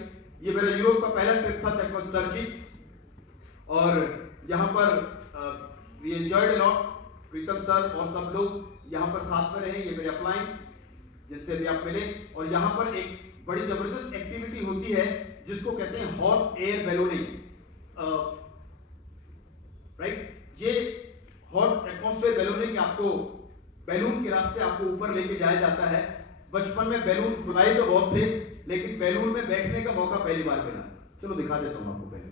ये मेरा यूरोप का पहला ट्रिप था, दैट वाज टर्की, और यहां पर we enjoyed a lot. Pritam sir और सब लोग यहां पर साथ में रहे, ये मेरे अपलाइन जिनसे भी आप मिले। और यहां पर एक बड़ी जबरदस्त एक्टिविटी होती है जिसको कहते हैं हॉट एयर बैलूनिंग, राइट। ये हॉट एटमॉस्फेयर बैलूनिंग, आपको बैलून के रास्ते आपको ऊपर लेके जाया जाता है। बचपन में बैलून फुलाए तो बहुत थे, लेकिन बैलून में बैठने का मौका पहली बार मिला। चलो दिखा देता हूं आपको बैलून।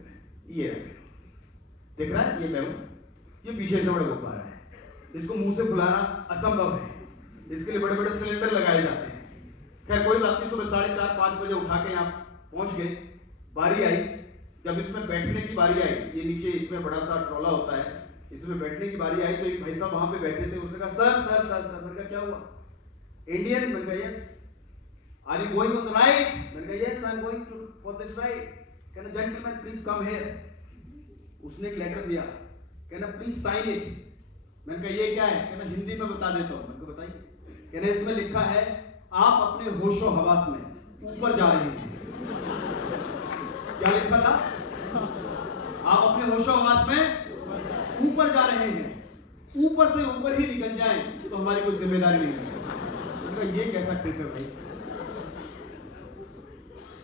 ये है, दिख रहा है ये बैलून, ये पीछे इतना बड़ा गुब्बारा है, इसको मुंह से फुलाना असंभव है, इसके लिए बड़े बड़े सिलेंडर लगाए जाते हैं। खैर कोई बात नहीं, सुबह 4:30-5 बजे उठा के यहाँ पहुंच गए। बारी आई, जब इसमें बैठने की बारी आई, ये नीचे इसमें बड़ा सा ट्रॉला होता है, इसमें बैठने की बारी आई तो एक भाई साहब वहां पे बैठे थे, उसने कहा सर सर सर सर। मैंने कहा क्या हुआ? इंडियन? मैंने कहा yes. Are you going on the ride? मैंने कहा yes I am going to for this ride. कहना जेंटलमैन प्लीज कम हियर। उसने एक लेटर दिया, कहना प्लीज साइन इट। मैंने कहा ये क्या है? कहना हिंदी में बता देता हूं। मैंने कहा बताइए। कहना इसमें लिखा है आप अपने होशो हवास में ऊपर जा रहे हैं। क्या लिखा था? आप अपने होशो हवास में ऊपर जा रहे हैं, ऊपर से ऊपर ही निकल जाएं तो हमारी कोई जिम्मेदारी नहीं है। उसका ये कैसा ट्रिक है भाई?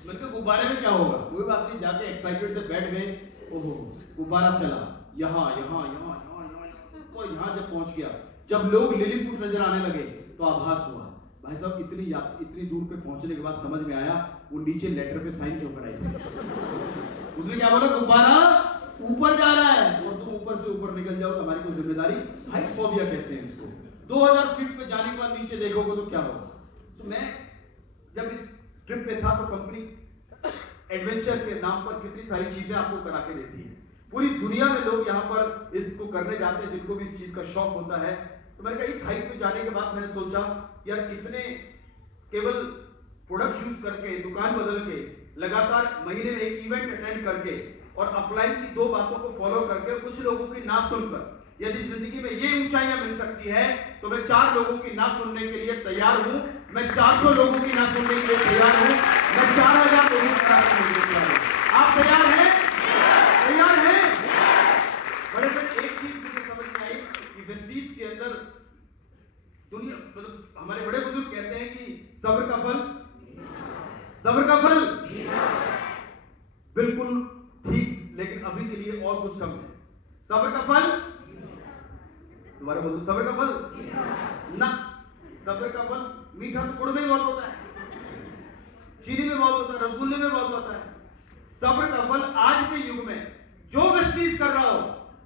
मैंने कहा गुब्बारे में क्या होगा? कोई बात नहीं, जाके एक्साइटेड थे, बैठ गए। ओहो गुब्बारा चला, यहाँ यहाँ यहाँ यहाँ यहाँ और यहाँ जब पहुंच गया, जब लोग लिलीपुट नजर आने लगे तो आभास हुआ। भाई साहब इतनी दूर पे पहुंचने के बाद समझ में आया वो नीचे लेटर पे साइन क्यों कराई थी। उसने क्या बोला? गुब्बारा ऊपर जा रहा है और तुम ऊपर से ऊपर निकल जाओ तो हमारी कोई जिम्मेदारी। हाइट फोबिया कहते हैं इसको। 2000 फीट पे जाने के बाद नीचे देखोगे तो क्या होगा? तो मैं जब इस ट्रिप पे था तो कंपनी एडवेंचर के नाम पर कितनी सारी चीजें आपको करा के देती है। पूरी दुनिया में लोग यहाँ पर इसको करने जाते हैं जिनको भी इस चीज का शौक होता है। तो मैंने कहा इस हाइट पे जाने के बाद मैंने सोचा यार इतने केवल प्रोडक्ट यूज करके, दुकान बदल के, लगातार महीने में एक इवेंट अटेंड करके और अपलाइन की 2 बातों को फॉलो करके, कुछ लोगों की ना सुनकर यदि जिंदगी में ये ऊंचाइयां मिल सकती है तो मैं 4 लोगों की ना सुनने के लिए तैयार हूं। मैं 400 लोगों की ना सुनने के लिए तैयार हूं। मैं 4000 लोगों की ना सुनने के लिए तैयार हूं। आप तैयार हैं? तैयार हैं? बड़े बड़े एक चीज मुझे समझ में आई कि वेस्टीज के अंदर दुनिया, मतलब हमारे बड़े बुजुर्ग कहते हैं कि सब्र का फल, सब्र का फल बिल्कुल ठीक, लेकिन अभी के लिए और कुछ समझे। सब्र का फल, दोबारा बोल दो, सब्र का फल ना, सब्र का फल मीठा तो गुड़ में ही बहुत होता है, चीनी में बहुत होता है, रसगुल्ले में बहुत होता है। सब्र का फल आज के युग में जो वेस्टीज कर रहा हो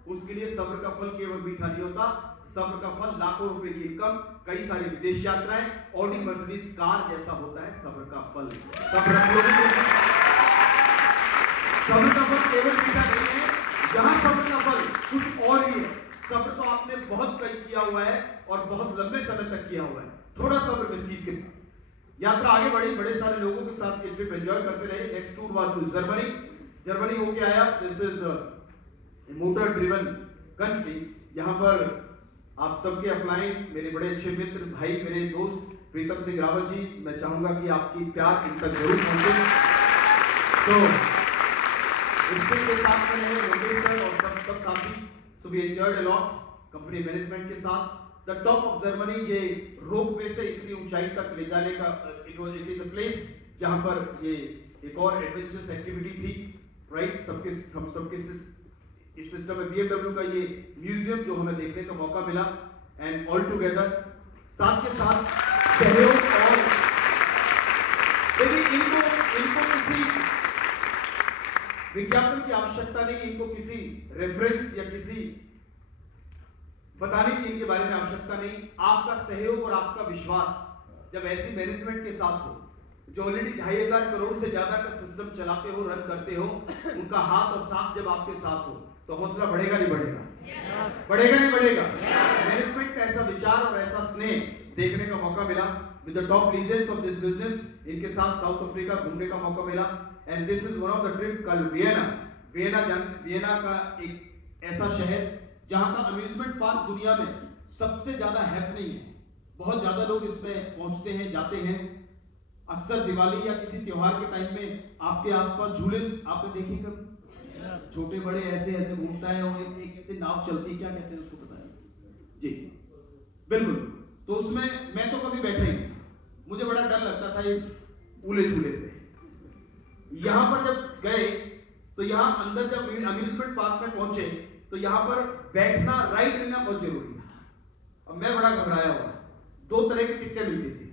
उसके लिए सब्र का फल केवल मीठा नहीं होता। सब्र का फल लाखों रुपए की इनकम, कई सारी विदेश यात्राएं, ऑडी मर्सिडीज कार जैसा होता है सब्र का फल। सब्र का फल केवल मीठा नहीं है, जहां सब्र का फल कुछ और ही है। सब्र तो आपने बहुत कई किया हुआ है और बहुत लंबे समय तक किया हुआ है। थोड़ा सब्र वेस्टीज के साथ यात्रा आगे बढ़ी, बड़े सारे लोगों के साथ ये ट्रिप एंजॉय करते रहे। Next tour was to Germany होके आया। This is motor driven country. यहाँ पर आप सबके अपलाइन, मेरे बड़े अच्छे मित्र, भाई, मेरे दोस्त प्रीतम सिंह रावत जी, मैं चाहूंगा कि आपकी प्यार इन तक जरूर पहुंचे। तो इसके साथ में लोकेश सर और सब साथी, so we enjoyed a lot company management के साथ। द टॉप ऑफ जर्मनी, ये रोपवे से इतनी ऊंचाई तक ले जाने का इट इज द प्लेस जहां पर ये एक और एडवेंचरस एक्टिविटी थी, राइट। हम सबके इस सिस्टम में BMW का ये म्यूजियम जो हमें देखने का मौका मिला, एंड ऑल टुगेदर साथ के साथ सहयोग। और देखिए इनको किसी विज्ञापन की आवश्यकता नहीं, इनको किसी रेफरेंस या किसी बताने की इनके बारे में आवश्यकता नहीं। आपका सहयोग और आपका विश्वास जब ऐसी मैनेजमेंट के साथ हो जो ऑलरेडी 2500 करोड़ से ज्यादा का सिस्टम चलाते हो, रन करते हो, उनका हाथ और साथ जब आपके साथ हो तो हौसला बढ़ेगा नहीं बढ़ेगा? बढ़ेगा नहीं बढ़ेगा? मैनेजमेंट का ऐसा विचार और ऐसा स्नेह देखने का मौका मिला with the top lizards of this business. इनके साथ साउथ अफ्रीका घूमने का मौका मिला, and this is one of the trip called Vienna. Vienna का एक ऐसा शहर जहां का अम्यूजमेंट पार्क दुनिया में सबसे ज्यादा हैपनिंग है। बहुत ज्यादा लोग इसमें पहुंचते हैं, जाते हैं। अक्सर दिवाली या किसी त्योहार के टाइम में आपके आसपास झूले आपने देखे कभी? छोटे बड़े ऐसे ऐसे घूमता है, और एक ऐसे नाव चलती है, क्या कहते हैं उसको पता है जी? बिल्कुल। तो उसमें मैं तो कभी बैठा ही नहीं, मुझे बड़ा डर लगता था इस ऊले झूले से। यहां पर जब गए तो यहां अंदर जब अम्यूजमेंट पार्क में पहुंचे तो यहां पर बैठना, राइड लेना बहुत जरूरी था। अब मैं बड़ा घबराया हुआ। 2 तरह की टिकटें मिलती थी,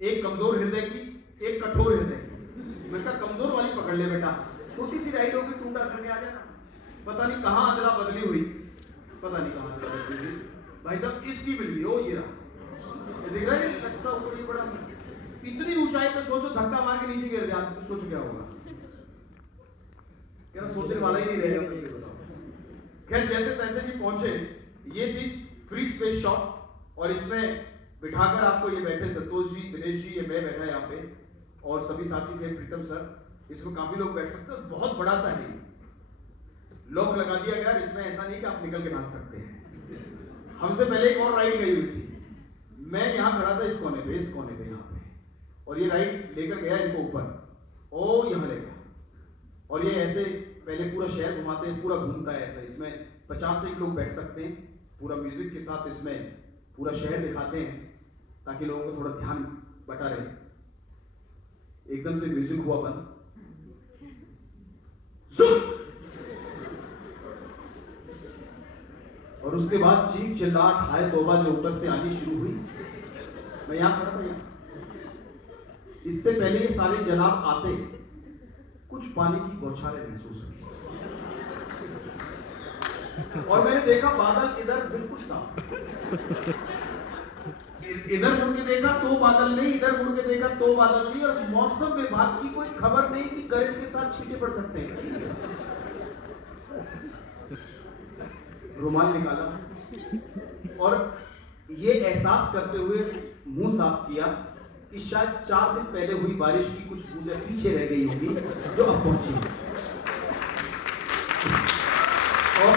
एक कमजोर हृदय की, एक कठोर हृदय की। मैं कहा कमजोर वाली पकड़ ले बेटा, छोटी सी राइड होगी, टूटा करके आ जाना। पता नहीं कहां अदला बदली हुई, पता नहीं कहां अदला बदली हुई। भाई साहब इसकी मिल गई, ओ ये रहा, ये दिख रहा है कटसा ऊपर ही पड़ा। इतनी ऊंचाई पे सोचो, धक्का मार के नीचे गिर जाए, आपको सोचो क्या होगा? क्या सोचने वाला ही नहीं रहेगा। खैर जैसे तैसे जी पहुंचे। ये चीज फ्री स्पेस शॉप, और इसमें बिठाकर आपको ये बैठे संतोष जी, दिनेश जी, ये मैं बैठा यहाँ पे, और सभी साथी थे, प्रीतम सर। इसमें काफी लोग बैठ सकते हैं, बहुत बड़ा सा है, लॉक लगा दिया गया। इसमें ऐसा नहीं कि आप निकल के भाग सकते हैं। हमसे पहले एक और राइड गई हुई थी, मैं यहाँ खड़ा था इस कोने पे यहाँ पे, और ये राइड लेकर गया इनको ऊपर, ओ यहाँ ले गया। और ये ऐसे पहले पूरा शहर घुमाते हैं, पूरा घूमता है ऐसा। इसमें 50 से 1 लोग बैठ सकते हैं, पूरा म्यूजिक के साथ इसमें पूरा शहर दिखाते हैं ताकि लोगों को थोड़ा ध्यान बटा रहे। एकदम से म्यूजिक हुआ बंद, और उसके बाद चीख चिल्लाहट, हाय तौबा जो ऊपर से आनी शुरू हुई। मैं यहां खड़ा था यहाँ। इससे पहले ये सारे जनाब आते, कुछ पानी की बौछारें महसूस हुई, और मैंने देखा बादल इधर बिल्कुल साफ, इधर मुड़ के देखा तो बादल नहीं, इधर मुड़ के देखा तो बादल नहीं, और मौसम विभाग की कोई खबर नहीं कि गरज के साथ छींटे पड़ सकते हैं। रुमाल निकाला और ये एहसास करते हुए मुंह साफ किया कि शायद 4 दिन पहले हुई बारिश की कुछ बूंदें पीछे रह गई होंगी जो अब पहुंची। और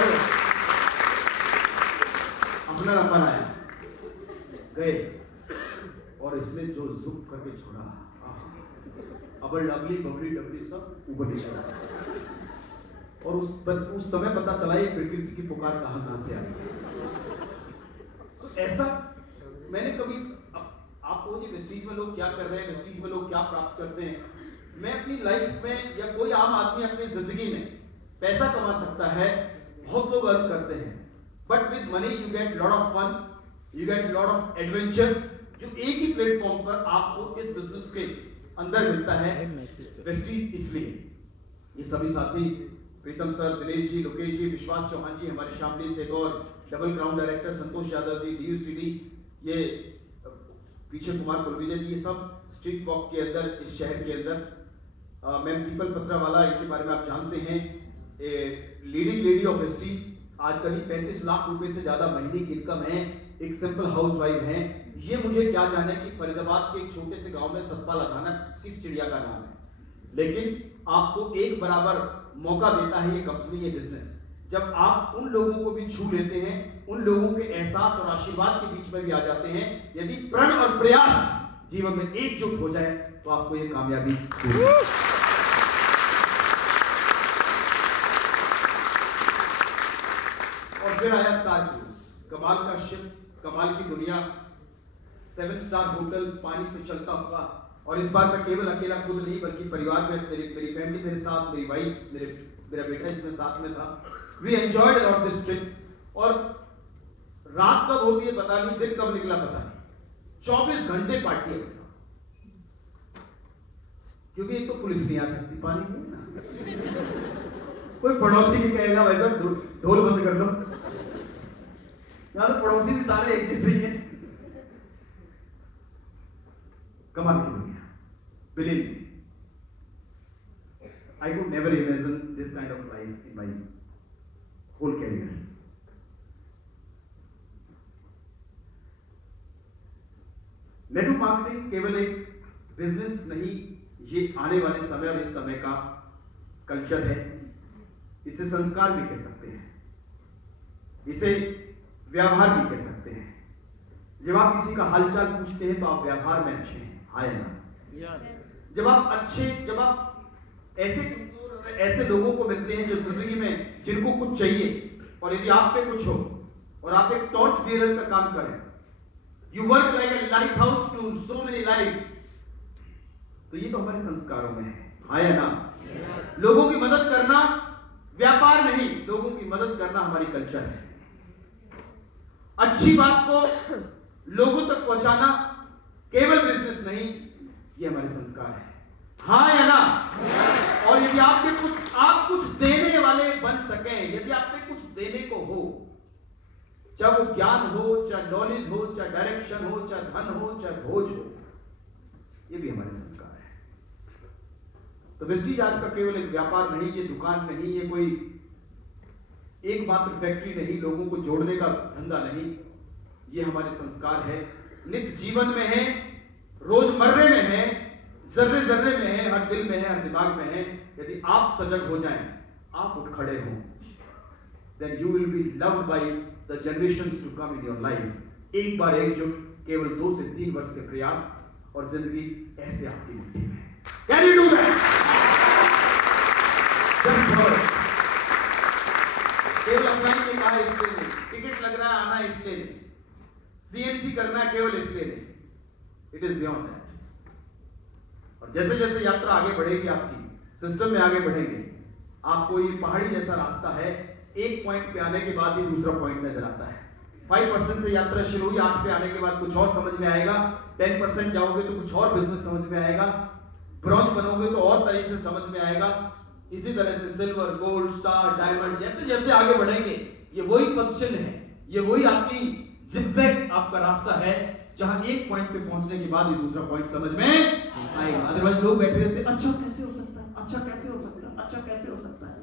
अपना नंबर आया, गए, और इसने जो जुक करके छोड़ा, अबल डबली बबली डबली सब ऊपर नीचे। और उस समय पता चला ये प्रकृति की पुकार कहां से आई है। तो ऐसा मैंने कभी, आपको ये वेस्टीज में लोग क्या कर रहे हैं, वेस्टीज में लोग क्या प्राप्त करते हैं, मैं अपनी लाइफ में या कोई आम आदमी अपनी जिंदगी में पैसा कमा सकता है, बहुत लोग अर्न करते हैं, but with money you get lot of fun, you get lot of adventure, जो एक ही प्लेटफॉर्म पर आपको इस बिजनेस के अंदर मिलता है, वेस्टीज। इसलिए ये सभी साथी, प्रीतम सर, दिनेश जी, लोकेश जी, विश्वास चौहान जी, हमारे शामली से, और double crown director Santosh Yadav ji, DUCD, ये पीछे कुमार कुलविजय जी, ये सब स्ट्रीट वॉक के अंदर, इस शहर के अंदर। मैम दीपल पत्रावाला, इनके बारे में आप जानते हैं, लीडिंग लेडी ऑफ वेस्टीज, आज करीब 35 लाख रुपए से ज्यादा महीने की इनकम है, एक सिंपल हाउस वाइफ है। ये मुझे क्या जाने कि फरीदाबाद के एक छोटे से गांव में सतपाल अधाना किस चिड़िया का नाम है, लेकिन आपको एक बराबर मौका देता है ये कंपनी, ये बिजनेस। जब आप उन लोगों को भी छू लेते हैं, उन लोगों के एहसास और आशीर्वाद के बीच में भी आ जाते हैं, यदि प्रण और प्रयास जीवन में एकजुट हो जाए तो आपको ये कामयाबी होगी। और फिर आया स्टार क्रूज, कमाल का शिप, कमाल की दुनिया, 7 स्टार होटल, पानी पे चलता हुआ। और इस बार मैं केवल अकेला खुद नहीं बल्कि परिवार में मेरी फैमिली मेरे साथ, मेरी वाइफ, मेरा बेटा इसमें साथ में था। We enjoyed a lot this trip. और रात कब होती है पता नहीं, दिन कब निकला पता नहीं, 24 घंटे पार्टी है वैसा। क्योंकि एक तो पुलिस नहीं आ सकती, पानी में ना कोई पड़ोसी नहीं कहेगा वैसा ढोल बंद कर लो, यहां तो पड़ोसी भी सारे एक जैसे ही हैं। कमाल की दुनिया, believe me, I could never imagine this kind of life in my whole career. Network marketing केवल एक बिजनेस नहीं, ये आने वाले समय और इस समय का कल्चर है। इसे संस्कार भी कह सकते हैं, इसे व्यवहार भी कह सकते हैं। जब आप किसी का हालचाल पूछते हैं तो आप व्यवहार में अच्छे हैं, हाय ना। जब आप ऐसे लोगों को मिलते हैं जो जिंदगी में जिनको कुछ चाहिए, और यदि आप पे कुछ हो और आप एक टॉर्च बेरर का काम करें, you work like a lighthouse to so many lives, तो ये तो हमारे संस्कारों में है, हाय ना। लोगों की मदद करना व्यापार नहीं, लोगों की मदद करना हमारी कल्चर है। अच्छी बात को लोगों तक पहुंचाना केवल बिजनेस नहीं, ये हमारे संस्कार है, हाँ या ना। और यदि आप कुछ देने वाले बन सकें, यदि आप पे कुछ देने को हो, चाहे वो ज्ञान हो, चाहे नॉलेज हो, चाहे डायरेक्शन हो, चाहे धन हो, चाहे भोज हो, ये भी हमारे संस्कार है। तो वेस्टीज आज का केवल एक व्यापार नहीं, ये दुकान नहीं, ये कोई एकमात्र फैक्ट्री नहीं, लोगों को जोड़ने का धंधा नहीं, ये हमारे संस्कार है। नित्य जीवन में है, रोजमर्रे में है, जर्रे जर्रे में है, हर दिल में है, हर दिमाग में है। यदि आप सजग हो जाएं, आप उठ खड़े हो, then you will be loved by the generations to come in your life। एक बार एकजुट, केवल 2 से 3 वर्ष के प्रयास और जिंदगी ऐसे आपकी मुट्ठी में है। Can you do that? Just work। केवल अप्लाई ने कहा इसलिए नहीं, टिकट लग रहा है आना इसलिए नहीं, सीएनसी करना है केवल इसलिए नहीं, इट इज बियॉन्ड दैट। और जैसे जैसे यात्रा आगे बढ़ेगी, आपकी सिस्टम में आगे बढ़ेंगे, आपको ये पहाड़ी जैसा रास्ता है, एक पॉइंट पे आने के बाद ही दूसरा पॉइंट नजर आता है। 5% से यात्रा शुरू हुई, 8 पे आने के बाद कुछ और समझ में आएगा, 10% जाओगे तो कुछ और बिजनेस समझ में आएगा, ब्रॉन्ज बनोगे तो और तरह से समझ में आएगा। इसी तरह से सिल्वर, गोल्ड, स्टार, डायमंड, जैसे जैसे आगे बढ़ेंगे, ये वही पदचिन्ह है, ये वही आपकी जिगजैग आपका रास्ता है, जहां एक पॉइंट पे पहुंचने के बाद ही दूसरा पॉइंट समझ में आएगा। अदरवाइज लोग बैठे रहते, अच्छा कैसे हो सकता है, अच्छा कैसे हो सकता है, अच्छा कैसे हो सकता है।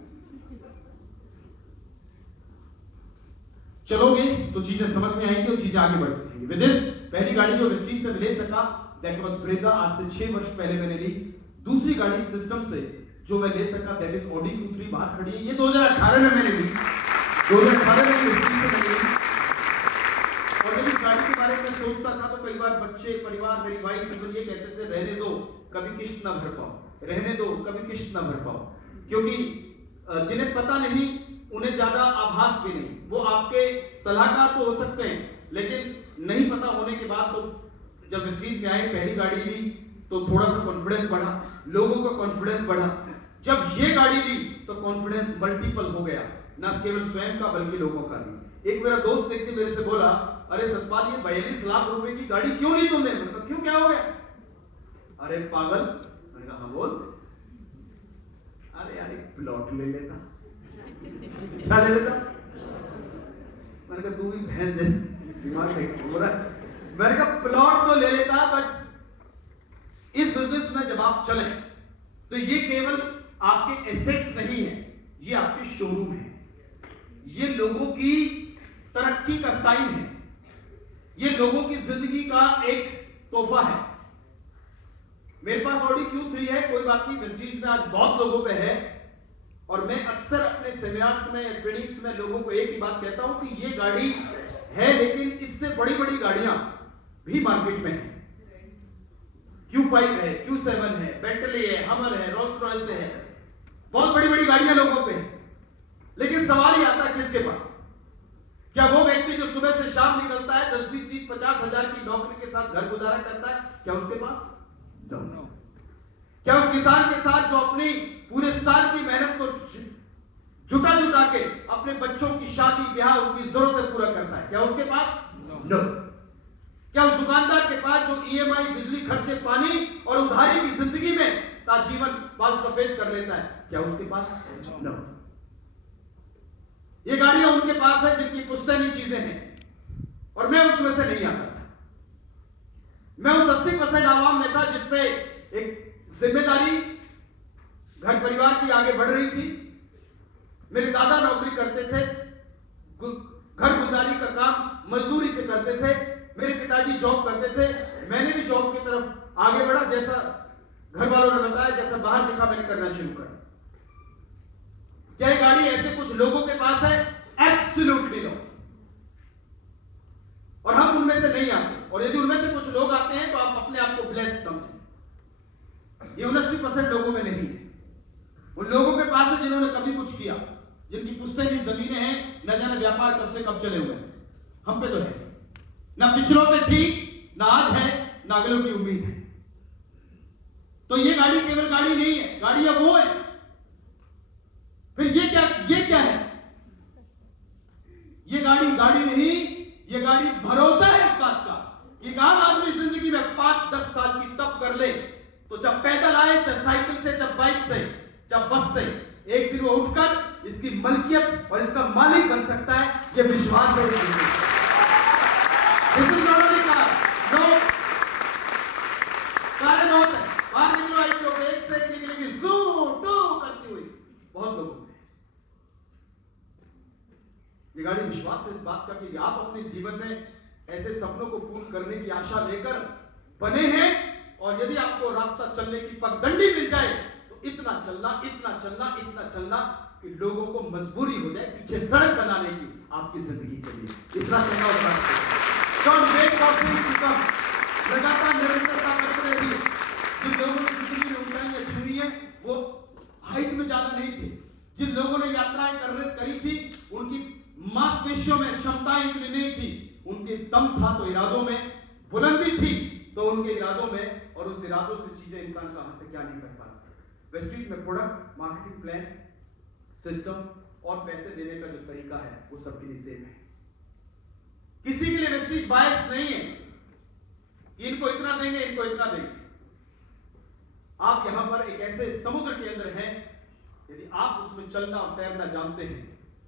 चलोगे तो चीजें समझ में आएंगी और चीजें आगे बढ़ती रहेंगी। विद दिस, पहली गाड़ी जो वेस्टीज से ले सका, दैट वाज ब्रेजा, आज से 6 वर्ष पहले मैंने ली। दूसरी गाड़ी सिस्टम से जो मैं ले सका, दैट इज ऑडी Q3, बाहर खड़ी है, ये 2018 में मैंने ली, 2018 में वेस्टीज से मैंने ली। और जब इस गाड़ी के बारे में सोचता था तो कई बार बच्चे, परिवार, मेरी वाइफ इवन ये कहते थे, रहने दो, कभी किस्त ना भर पाओ, रहने दो, कभी किस्त ना भर पाओ। क्योंकि जिन्हें पता नहीं उन्हें ज्यादा आभास भी नहीं, वो आपके सलाहकार तो हो सकते हैं, लेकिन नहीं पता होने के बाद तो जब वेस्टीज में आए, पहली गाड़ी ली तो थोड़ा सा कॉन्फिडेंस बढ़ा, लोगों का कॉन्फिडेंस बढ़ा। जब ये गाड़ी ली तो कॉन्फिडेंस मल्टीपल हो गया, ना केवल स्वयं का बल्कि लोगों का भी। एक मेरा दोस्त एक दिन मेरे से बोला, अरे सतपाल, ये 42 लाख रुपए की गाड़ी क्यों ली तुमने? मैंने कहा क्यों, क्या हो गया? अरे पागल। मैंने कहा हाँ बोल। अरे यार एक प्लॉट ले लेता। क्या ले लेता? मैंने कहा तू भी भैंस है, दिमाग है पूरा। मैंने कहा प्लॉट तो ले लेता, बट इस बिजनेस में जब आप चले तो ये केवल आपके एसेट्स नहीं है, ये आपके शोरूम है, ये लोगों की तरक्की का साइन है, ये लोगों की जिंदगी का एक तोहफा है। मेरे पास ऑडी Q3 है, कोई बात नहीं, वेस्टीज में आज बहुत लोगों पे है, और मैं अक्सर अपने सेमिनार्स में, ट्रेनिंग्स में लोगों को एक ही बात कहता हूं कि ये गाड़ी है, लेकिन इससे बड़ी बड़ी गाड़ियां भी मार्केट में है। Q5 है, Q7 है, बेंटली है, हमर है, रोल्स रॉयस है, बहुत बड़ी बड़ी गाड़ियां लोगों पे है। लेकिन सवाल ही आता है किसके पास? क्या वो व्यक्ति जो सुबह से शाम निकलता है 10, 20, 30, 50 हजार की नौकरी के साथ घर गुजारा करता है, क्या उसके पास? नो। क्या उस किसान के साथ जो अपनी पूरे साल की मेहनत को जुटा के अपने बच्चों की शादी ब्याह उनकी जरूरतें पूरा करता है, क्या उसके पास? नो। क्या उस दुकानदार के पास जो ईएमआई, बिजली खर्चे, पानी और उधारी की जिंदगी में जीवन बाल सफेद कर लेता है, क्या उसके पास? नो। ये गाड़ियां उनके पास है जिनकी पुश्तैनी चीजें हैं, और मैं उसमें से नहीं आता था। मैं उस 80% आवाम में था जिसपे एक जिम्मेदारी घर परिवार की आगे बढ़ रही थी। मेरे दादा नौकरी करते थे, घर गुजारी का काम मजदूरी से करते थे, मेरे पिताजी जॉब करते थे, मैंने भी जॉब की तरफ आगे बढ़ा। जैसा घर वालों ने बताया, जैसा बाहर दिखा, मैंने करना शुरू कर। क्या ये गाड़ी ऐसे कुछ लोगों के पास है? Absolutely no. और हम उनमें से नहीं आते, और यदि उनमें से कुछ लोग आते हैं तो आप अपने आप को ब्लेस्ड समझें। ये 80% लोगों में नहीं है। उन लोगों के पास है जिन्होंने कभी कुछ किया, जिनकी पुश्तैनी जमीनें हैं, न जाने व्यापार कब से कब चले हुए हैं। हम पे तो है ना, पिछलों पे थी, ना आज है, ना अगलों की उम्मीद है। तो ये गाड़ी केवल गाड़ी नहीं है, गाड़ी अब वो है। फिर ये क्या है? ये गाड़ी गाड़ी नहीं, ये गाड़ी भरोसा है इस बात का कि आम आदमी जिंदगी में 5-10 साल की तप कर ले, तो जब पैदल आए, चाहे साइकिल से, चाहे बाइक से, चाहे बस से, एक दिन वो उठकर इसकी मलकियत और इसका मालिक बन सकता है। ये विश्वास है। कारे बहुत है, बाहर निकलो, आई तो एक से एक निकलेगी, जू टू करती हुई बहुत लोगों में। ये गाड़ी विश्वास है इस बात का कि आप अपने जीवन में ऐसे सपनों को पूर्ण करने की आशा लेकर बने हैं, और यदि आपको रास्ता चलने की पगडंडी मिल जाए तो इतना चलना, इतना चलना, इतना चलना कि लोगों को मजबूरी हो जाए पीछे सड़क बनाने की आपकी जिंदगी के लिए। इतना चलना होता है। लगातार निरंतरता करते रहिए। जिन लोगों ने जिंदगी में ऊंचाइयां छुई हैं, वो हाइट में ज्यादा नहीं थे। जिन लोगों ने यात्राएं करी थी, उनकी मांसपेशियों में क्षमताएं इतनी नहीं थी, उनके दम था तो इरादों में, बुलंदी थी तो उनके इरादों में, और उस इरादों से चीजें इंसान कहां से क्या नहीं कर पाता। वेस्टरीज में प्रोडक्ट, मार्केटिंग प्लान, सिस्टम और पैसे देने का जो तरीका है वो सबके लिए सेम है। किसी के लिए वेस्टरीज बायस नहीं है कि इनको इतना देंगे, इनको इतना देंगे। आप यहां पर एक ऐसे समुद्र के अंदर हैं, यदि आप उसमें चलना और तैरना जानते हैं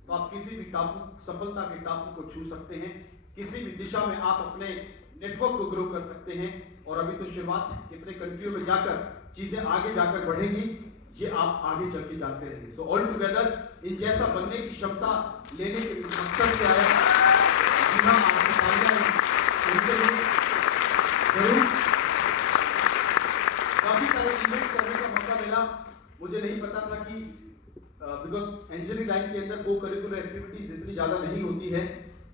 तो आप किसी भी टापू, सफलता के टापू को छू सकते हैं। किसी भी दिशा में आप अपने नेटवर्क को ग्रो कर सकते हैं। और अभी तो शुरुआत है, कितने कंट्रियों में जाकर चीजें आगे जाकर बढ़ेंगी, ये आप आगे चल के जानते रहेंगे। सो ऑल टुगेदर इन जैसा बनने की क्षमता लेने के इस मकसद से आया, आपसे काफी सारे इवेंट करने का मौका मिला। मुझे नहीं पता था कि बिकॉज इंजीनियरिंग लाइन के अंदर को करिकुलर एक्टिविटीज इतनी ज्यादा नहीं होती है,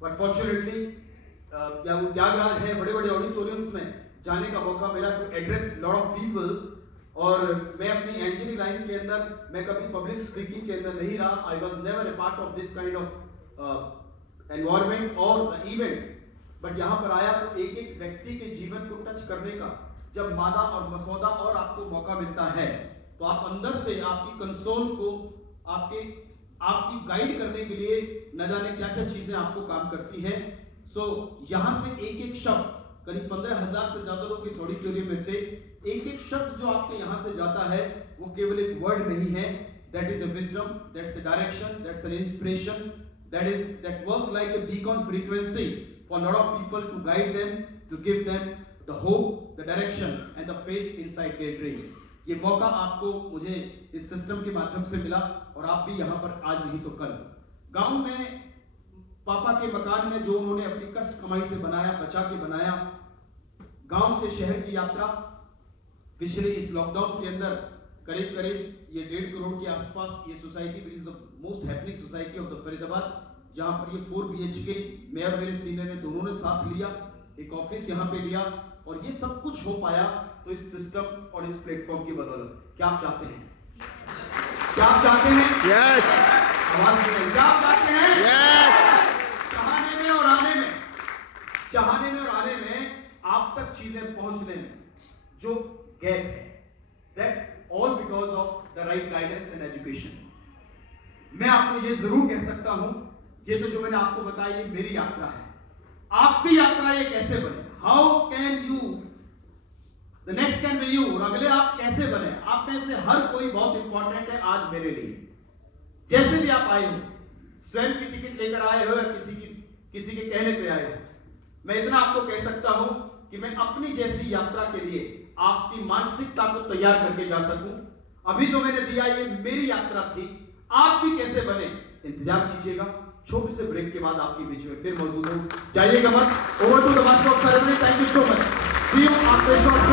बट फॉर्चुनेटली क्या वो त्यागराज है, बड़े बड़े ऑडिटोरियम्स में जाने का मौका मिला to address lot of people. और मैं अपनी इंजीनियरिंग लाइन के अंदर मैं कभी पब्लिक स्पीकिंग के अंदर नहीं रहा। I was never a part of this kind of environment और द इवेंट्स, बट यहाँ पर आया तो एक एक व्यक्ति के जीवन को टच करने का जब मादा और मसौदा और आपको मौका मिलता है, तो आप अंदर से आपकी कंसोल को आपकी गाइड करने के लिए न जाने क्या क्या चीजें आपको काम करती हैं। सो यहां से एक एक शब्द, करीब 15,000 से ज्यादा लोग इस ऑडिटोरियम में थे, एक एक शब्द जो आपके यहां से जाता है वो केवल एक वर्ड नहीं है। That is a wisdom, that's a direction, that's an inspiration, that work like a beacon frequency for a lot of people to guide them, to give them the hope, the direction and the faith inside their dreams. ये मौका आपको, मुझे इस सिस्टम के माध्यम से मिला, और आप भी यहाँ पर आज नहीं तो कल। गांव में पापा के मकान में जो उन्होंने अपनी कष्ट कमाई से बनाया, बचा के बनाया, गांव से शहर की यात्रा पिछले इस लॉकडाउन के अंदर करीब करीब ये 1.5 करोड़ के आसपास ये society, which is the most happening society of the Faridabad, जहां पर ये 4 BHK मैं और मेरे सीनियर ने दोनों ने साथ लिया, एक ऑफिस यहाँ पे लिया, और ये सब कुछ हो पाया तो इस सिस्टम और इस प्लेटफॉर्म की बदौलत। क्या आप चाहते हैं? क्या आप चाहते हैं? यस। आवाज नहीं, क्या आप चाहते हैं? यस। चाहने चाहने में और आने में, आप तक चीजें पहुंचने में जो गैप है, that's all because of the right guidance and education. मैं आपको ये जरूर कह सकता हूं, ये तो जो मैंने आपको बताया ये मेरी यात्रा है, आपकी यात्रा ये कैसे बने, how can you, the next can be you, और अगले आप कैसे बने, आप में से हर कोई बहुत इंपॉर्टेंट है आज मेरे लिए। जैसे भी आप आए हो, स्वयं की टिकट लेकर आए हो या किसी के कहने पे आए हो, मैं इतना आपको कह सकता हूं कि मैं अपनी जैसी यात्रा के लिए आपकी मानसिकता को तैयार करके जा सकूं। अभी जो मैंने दिया ये मेरी यात्रा थी, आप भी कैसे बने इंतजार कीजिएगा। छोटे से ब्रेक के बाद आपके बीच में फिर मौजूद हूं, जाइएगा मत। Over to the master of ceremony, thank you so much, see you after short.